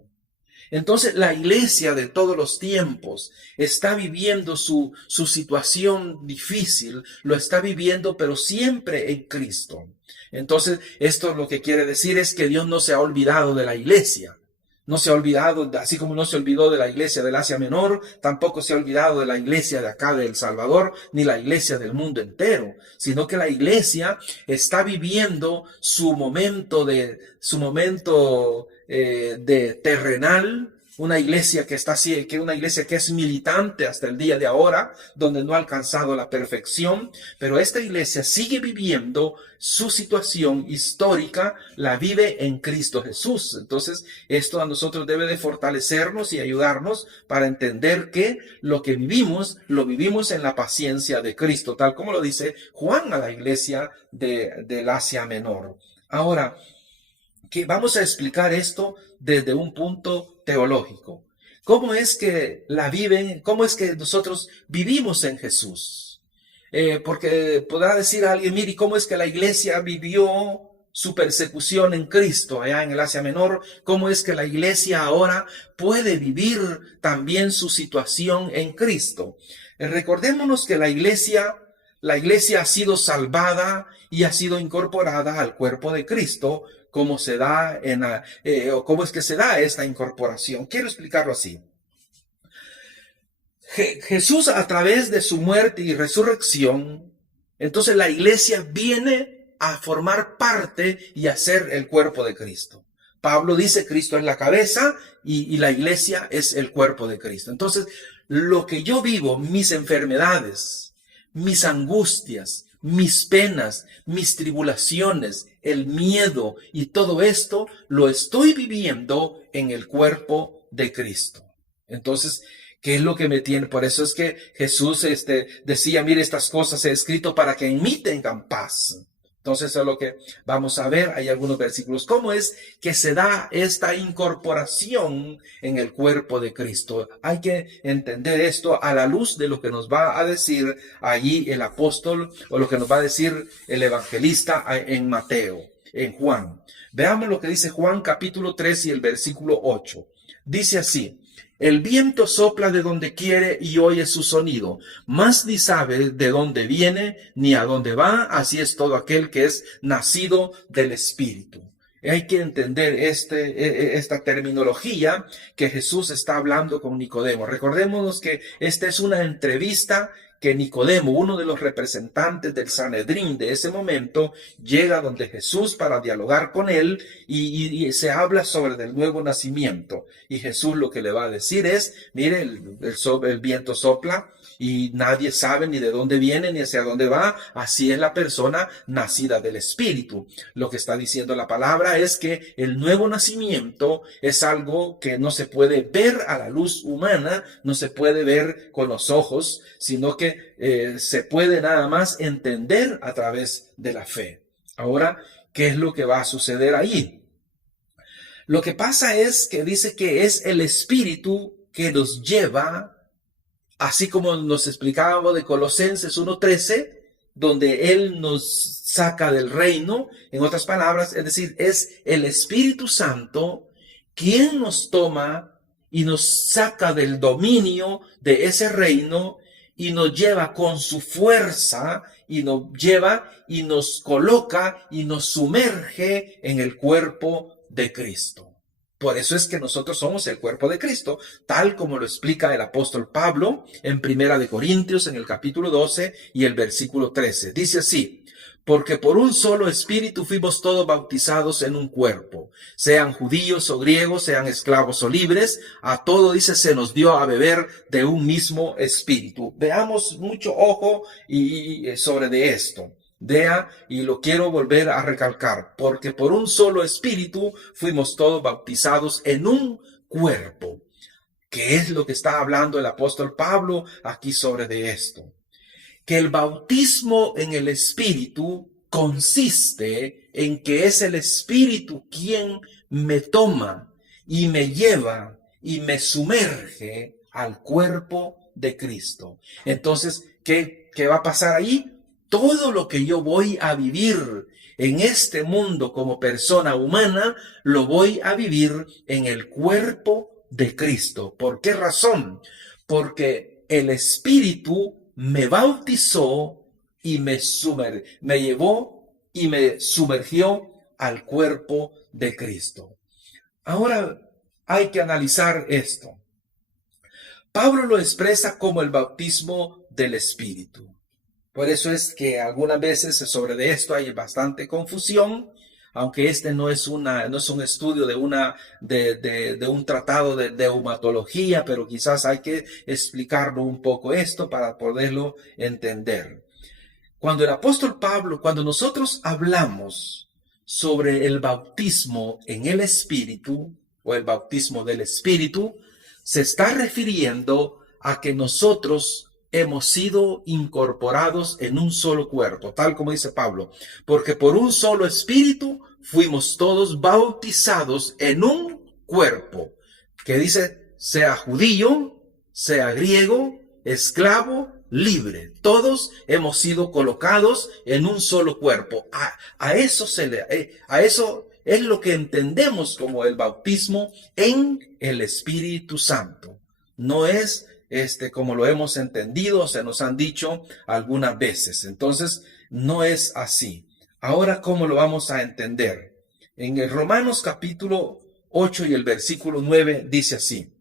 Entonces la iglesia de todos los tiempos está viviendo su situación difícil, lo está viviendo, pero siempre en Cristo. Entonces esto lo que quiere decir es que Dios no se ha olvidado de la iglesia. No se ha olvidado, así como no se olvidó de la iglesia del Asia Menor, tampoco se ha olvidado de la iglesia de acá de El Salvador, ni la iglesia del mundo entero, sino que la iglesia está viviendo su momento de terrenal, una iglesia que es militante hasta el día de ahora, donde no ha alcanzado la perfección, pero esta iglesia sigue viviendo su situación histórica, la vive en Cristo Jesús. Entonces, esto a nosotros debe de fortalecernos y ayudarnos para entender que lo que vivimos, lo vivimos en la paciencia de Cristo, tal como lo dice Juan a la iglesia del Asia Menor. Ahora, que vamos a explicar esto desde un punto teológico. ¿Cómo es que la viven? ¿Cómo es que nosotros vivimos en Jesús? Porque podrá decir a alguien, mire, ¿cómo es que la iglesia vivió su persecución en Cristo allá en el Asia Menor? ¿Cómo es que la iglesia ahora puede vivir también su situación en Cristo? Recordémonos que la iglesia ha sido salvada y ha sido incorporada al cuerpo de Cristo. ¿Cómo se da cómo es que se da esta incorporación? Quiero explicarlo así. Jesús, a través de su muerte y resurrección, entonces la iglesia viene a formar parte y a ser el cuerpo de Cristo. Pablo dice, Cristo es la cabeza y la iglesia es el cuerpo de Cristo. Entonces, lo que yo vivo, mis enfermedades, mis angustias, mis penas, mis tribulaciones, el miedo y todo esto, lo estoy viviendo en el cuerpo de Cristo. Entonces, ¿qué es lo que me tiene? Por eso es que Jesús decía, mire, estas cosas he escrito para que en mí tengan paz. Entonces, eso es lo que vamos a ver. Hay algunos versículos. ¿Cómo es que se da esta incorporación en el cuerpo de Cristo? Hay que entender esto a la luz de lo que nos va a decir allí el apóstol, o lo que nos va a decir el evangelista en Mateo, en Juan. Veamos lo que dice Juan capítulo 3 y el versículo 8. Dice así: el viento sopla de donde quiere y oye su sonido, mas ni sabe de dónde viene ni a dónde va. Así es todo aquel que es nacido del Espíritu. Hay que entender esta terminología que Jesús está hablando con Nicodemo. Recordémonos que esta es una entrevista que Nicodemo, uno de los representantes del Sanedrín de ese momento, llega donde Jesús para dialogar con él y se habla sobre el nuevo nacimiento. Y Jesús lo que le va a decir es, mire, el viento sopla y nadie sabe ni de dónde viene ni hacia dónde va. Así es la persona nacida del Espíritu. Lo que está diciendo la palabra es que el nuevo nacimiento es algo que no se puede ver a la luz humana, no se puede ver con los ojos, sino que se puede nada más entender a través de la fe. Ahora, ¿qué es lo que va a suceder ahí? Lo que pasa es que dice que es el Espíritu que nos lleva, así como nos explicábamos de Colosenses 1:13, donde Él nos saca del reino. En otras palabras, es decir, es el Espíritu Santo quien nos toma y nos saca del dominio de ese reino y nos lleva con su fuerza y nos lleva y nos coloca y nos sumerge en el cuerpo de Cristo. Por eso es que nosotros somos el cuerpo de Cristo, tal como lo explica el apóstol Pablo en Primera de Corintios, en el capítulo 12 y el versículo 13. Dice así: porque por un solo espíritu fuimos todos bautizados en un cuerpo, sean judíos o griegos, sean esclavos o libres, a todo, dice, se nos dio a beber de un mismo espíritu. Veamos mucho ojo y sobre de esto. Vea, y lo quiero volver a recalcar, porque por un solo espíritu fuimos todos bautizados en un cuerpo. ¿Qué es lo que está hablando el apóstol Pablo aquí sobre de esto? Que el bautismo en el Espíritu consiste en que es el Espíritu quien me toma y me lleva y me sumerge al cuerpo de Cristo. Entonces, ¿qué va a pasar ahí? Todo lo que yo voy a vivir en este mundo como persona humana, lo voy a vivir en el cuerpo de Cristo. ¿Por qué razón? Porque el Espíritu me bautizó y me llevó y me sumergió al cuerpo de Cristo. Ahora hay que analizar esto. Pablo lo expresa como el bautismo del Espíritu. Por eso es que algunas veces sobre de esto hay bastante confusión, aunque este no es un estudio de un tratado de neumatología, pero quizás hay que explicarlo un poco esto para poderlo entender. Cuando el apóstol Pablo, cuando nosotros hablamos sobre el bautismo en el Espíritu, o el bautismo del Espíritu, se está refiriendo a que nosotros hemos sido incorporados en un solo cuerpo, tal como dice Pablo, porque por un solo espíritu fuimos todos bautizados en un cuerpo, que dice, sea judío, sea griego, esclavo, libre. Todos hemos sido colocados en un solo cuerpo. A eso es lo que entendemos como el bautismo en el Espíritu Santo. No es como lo hemos entendido, se nos han dicho algunas veces. Entonces, no es así. Ahora, ¿cómo lo vamos a entender? En el Romanos capítulo 8 y el versículo 9 dice así: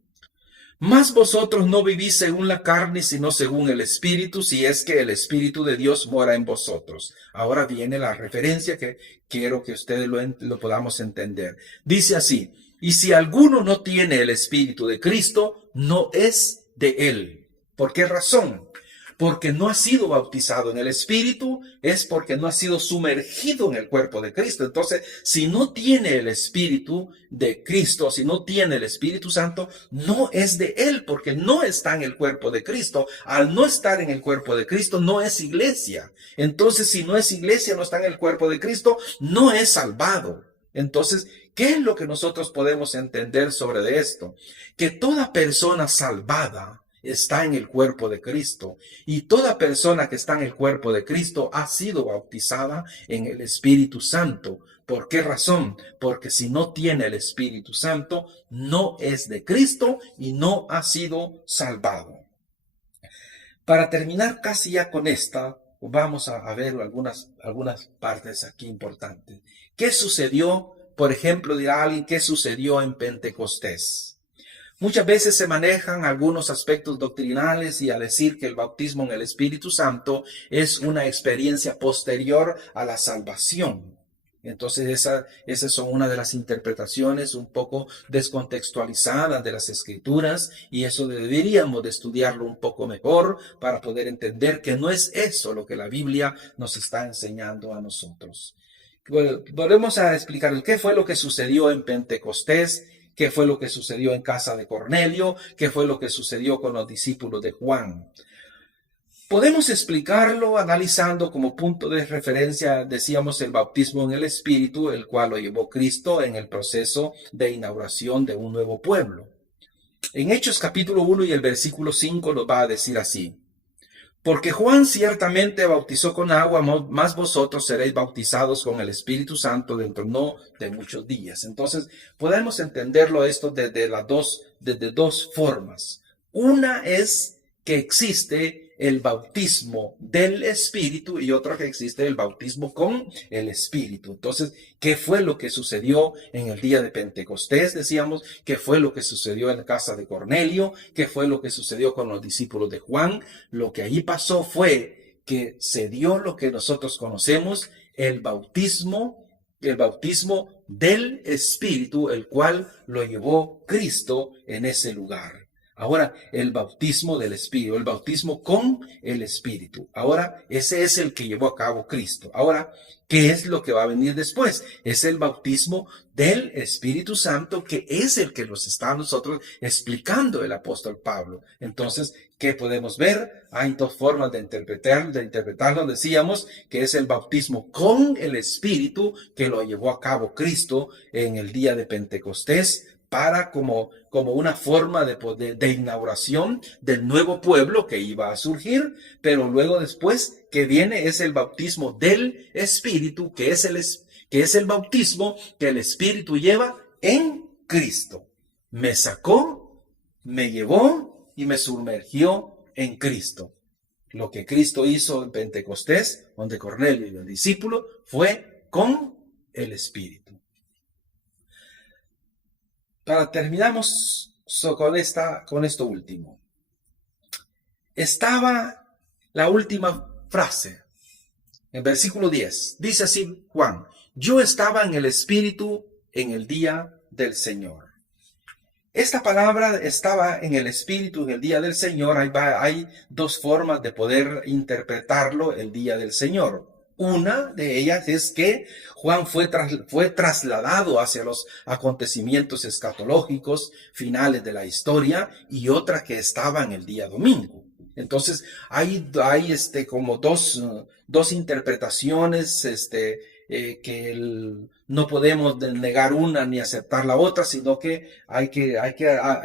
Mas vosotros no vivís según la carne, sino según el Espíritu, si es que el Espíritu de Dios mora en vosotros. Ahora viene la referencia que quiero que ustedes lo podamos entender. Dice así: y si alguno no tiene el Espíritu de Cristo, no es de él. ¿Por qué razón? Porque no ha sido bautizado en el Espíritu, es porque no ha sido sumergido en el cuerpo de Cristo. Entonces, si no tiene el Espíritu de Cristo, si no tiene el Espíritu Santo, no es de él, porque no está en el cuerpo de Cristo. Al no estar en el cuerpo de Cristo, no es iglesia. Entonces, si no es iglesia, no está en el cuerpo de Cristo, no es salvado. Entonces, ¿qué es lo que nosotros podemos entender sobre esto? Que toda persona salvada está en el cuerpo de Cristo, y toda persona que está en el cuerpo de Cristo ha sido bautizada en el Espíritu Santo. ¿Por qué razón? Porque si no tiene el Espíritu Santo, no es de Cristo y no ha sido salvado. Para terminar casi ya con esta, vamos a ver algunas partes aquí importantes. ¿Qué sucedió? Por ejemplo, dirá alguien, ¿qué sucedió en Pentecostés? Muchas veces se manejan algunos aspectos doctrinales y a decir que el bautismo en el Espíritu Santo es una experiencia posterior a la salvación. Entonces esas son una de las interpretaciones un poco descontextualizadas de las Escrituras, y eso deberíamos de estudiarlo un poco mejor para poder entender que no es eso lo que la Biblia nos está enseñando a nosotros. Bueno, volvemos a explicar qué fue lo que sucedió en Pentecostés, qué fue lo que sucedió en casa de Cornelio, qué fue lo que sucedió con los discípulos de Juan. Podemos explicarlo analizando como punto de referencia, decíamos, el bautismo en el Espíritu, el cual lo llevó Cristo en el proceso de inauguración de un nuevo pueblo. En Hechos capítulo 1 y el versículo 5 nos va a decir así: porque Juan ciertamente bautizó con agua, mas vosotros seréis bautizados con el Espíritu Santo dentro no de muchos días. Entonces, podemos entenderlo esto desde dos formas. Una es que existe el bautismo del Espíritu y otra que existe el bautismo con el Espíritu. Entonces, ¿qué fue lo que sucedió en el día de Pentecostés? Decíamos, ¿qué fue lo que sucedió en la casa de Cornelio? ¿Qué fue lo que sucedió con los discípulos de Juan? Lo que allí pasó fue que se dio lo que nosotros conocemos, el bautismo del Espíritu, el cual lo llevó Cristo en ese lugar. Ahora, el bautismo del Espíritu, el bautismo con el Espíritu. Ahora, ese es el que llevó a cabo Cristo. Ahora, ¿qué es lo que va a venir después? Es el bautismo del Espíritu Santo, que es el que nos está a nosotros explicando el apóstol Pablo. Entonces, ¿qué podemos ver? Hay dos formas de interpretarlo. Decíamos que es el bautismo con el Espíritu que lo llevó a cabo Cristo en el día de Pentecostés, para como una forma de inauguración del nuevo pueblo que iba a surgir, pero luego después que viene es el bautismo del Espíritu, que es el bautismo que el Espíritu lleva en Cristo. Me sacó, me llevó y me sumergió en Cristo. Lo que Cristo hizo en Pentecostés, donde Cornelio y el discípulo, fue con el Espíritu. Terminamos con esto último. Estaba la última frase, en versículo 10. Dice así Juan: yo estaba en el Espíritu en el día del Señor. Esta palabra estaba en el Espíritu en el día del Señor. Hay dos formas de poder interpretarlo, el día del Señor. Una de ellas es que Juan fue trasladado hacia los acontecimientos escatológicos finales de la historia, y otra que estaba en el día domingo. Entonces hay como dos interpretaciones que no podemos negar una ni aceptar la otra, sino que hay que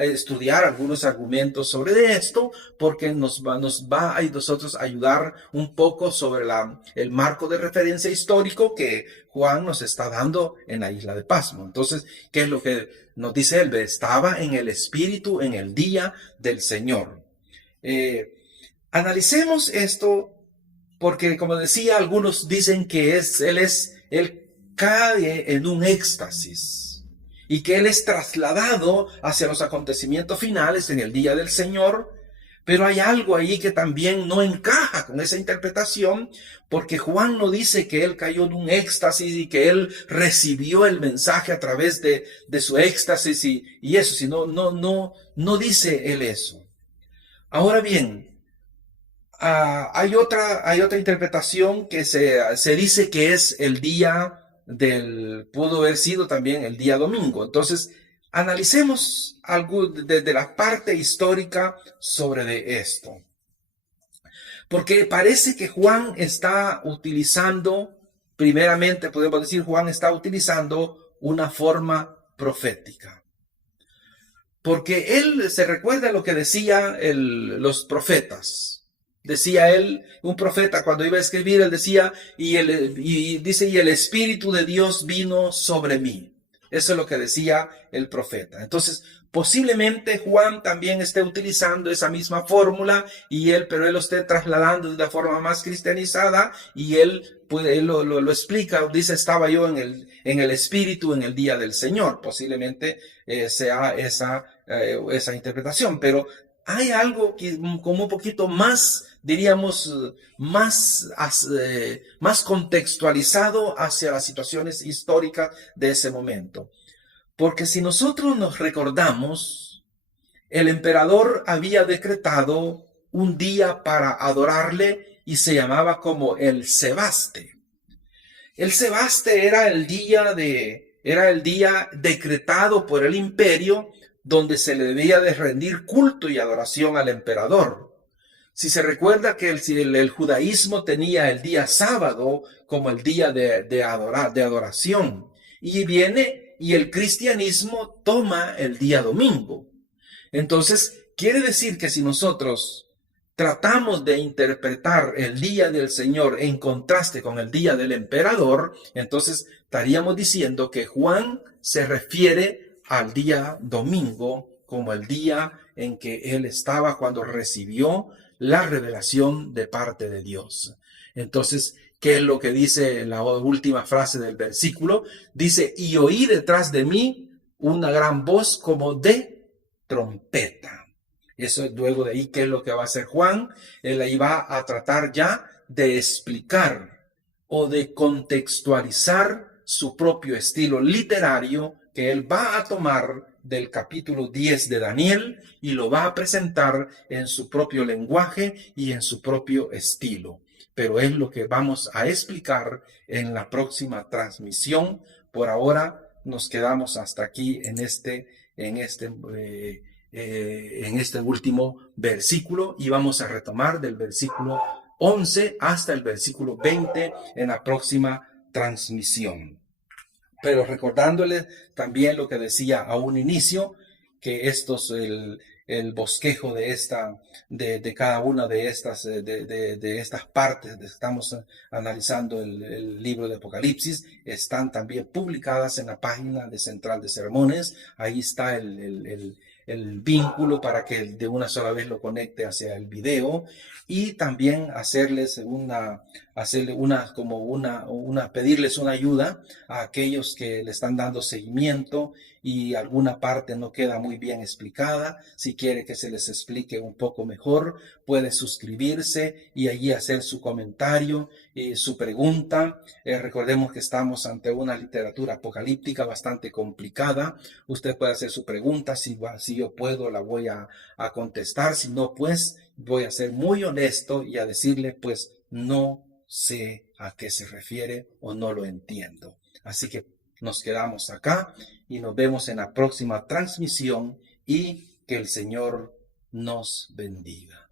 estudiar algunos argumentos sobre esto, porque nos va a nosotros ayudar un poco sobre el marco de referencia histórico que Juan nos está dando en la isla de Pasmo. Entonces, ¿qué es lo que nos dice él? Estaba en el Espíritu en el día del Señor. Analicemos esto, porque como decía, algunos dicen que él cae en un éxtasis. y que Él es trasladado hacia los acontecimientos finales en el día del Señor. Pero hay algo ahí que también no encaja con esa interpretación, porque Juan no dice que él cayó en un éxtasis y que él recibió el mensaje a través de su éxtasis y eso, sino no dice él eso. Ahora bien, hay otra interpretación que se dice que es el día pudo haber sido también el día domingo. Entonces, analicemos algo de la parte histórica sobre de esto. Porque parece que Juan está utilizando, primeramente podemos decir, Juan está utilizando una forma profética. Porque él se recuerda lo que decía los profetas. Decía él, un profeta cuando iba a escribir, él decía, y el Espíritu de Dios vino sobre mí. Eso es lo que decía el profeta. Entonces, posiblemente Juan también esté utilizando esa misma fórmula, pero él lo esté trasladando de una forma más cristianizada, y él lo explica, dice, estaba yo en el Espíritu en el día del Señor. Posiblemente sea esa interpretación, pero hay algo que como un poquito más, diríamos, más contextualizado hacia las situaciones históricas de ese momento. Porque si nosotros nos recordamos, el emperador había decretado un día para adorarle y se llamaba como el Sebaste. El Sebaste era el día decretado por el imperio donde se le debía de rendir culto y adoración al emperador. Si se recuerda que el judaísmo tenía el día sábado como el día de adoración, y el cristianismo toma el día domingo. Entonces, quiere decir que si nosotros tratamos de interpretar el día del Señor en contraste con el día del emperador, entonces estaríamos diciendo que Juan se refiere al día domingo como el día en que él estaba cuando recibió la revelación de parte de Dios. Entonces, ¿qué es lo que dice la última frase del versículo? Dice, y oí detrás de mí una gran voz como de trompeta. Eso es luego de ahí, ¿qué es lo que va a hacer Juan? Él ahí va a tratar ya de explicar o de contextualizar su propio estilo literario que él va a tomar del capítulo 10 de Daniel y lo va a presentar en su propio lenguaje y en su propio estilo. Pero es lo que vamos a explicar en la próxima transmisión. Por ahora nos quedamos hasta aquí en este último versículo y vamos a retomar del versículo 11 hasta el versículo 20 en la próxima transmisión. Pero recordándoles también lo que decía a un inicio, que el bosquejo de cada una de estas partes, estamos analizando el libro de Apocalipsis, están también publicadas en la página de Central de Sermones. Ahí está el vínculo para que de una sola vez lo conecte hacia el video, y también pedirles una ayuda a aquellos que le están dando seguimiento y alguna parte no queda muy bien explicada. Si quiere que se les explique un poco mejor, puede suscribirse y allí hacer su comentario y su pregunta. Recordemos que estamos ante una literatura apocalíptica bastante complicada. Usted puede hacer su pregunta, si yo puedo la voy a contestar, si no, pues voy a ser muy honesto y a decirle, pues no sé a qué se refiere o no lo entiendo. Así que nos quedamos acá y nos vemos en la próxima transmisión, y que el Señor nos bendiga.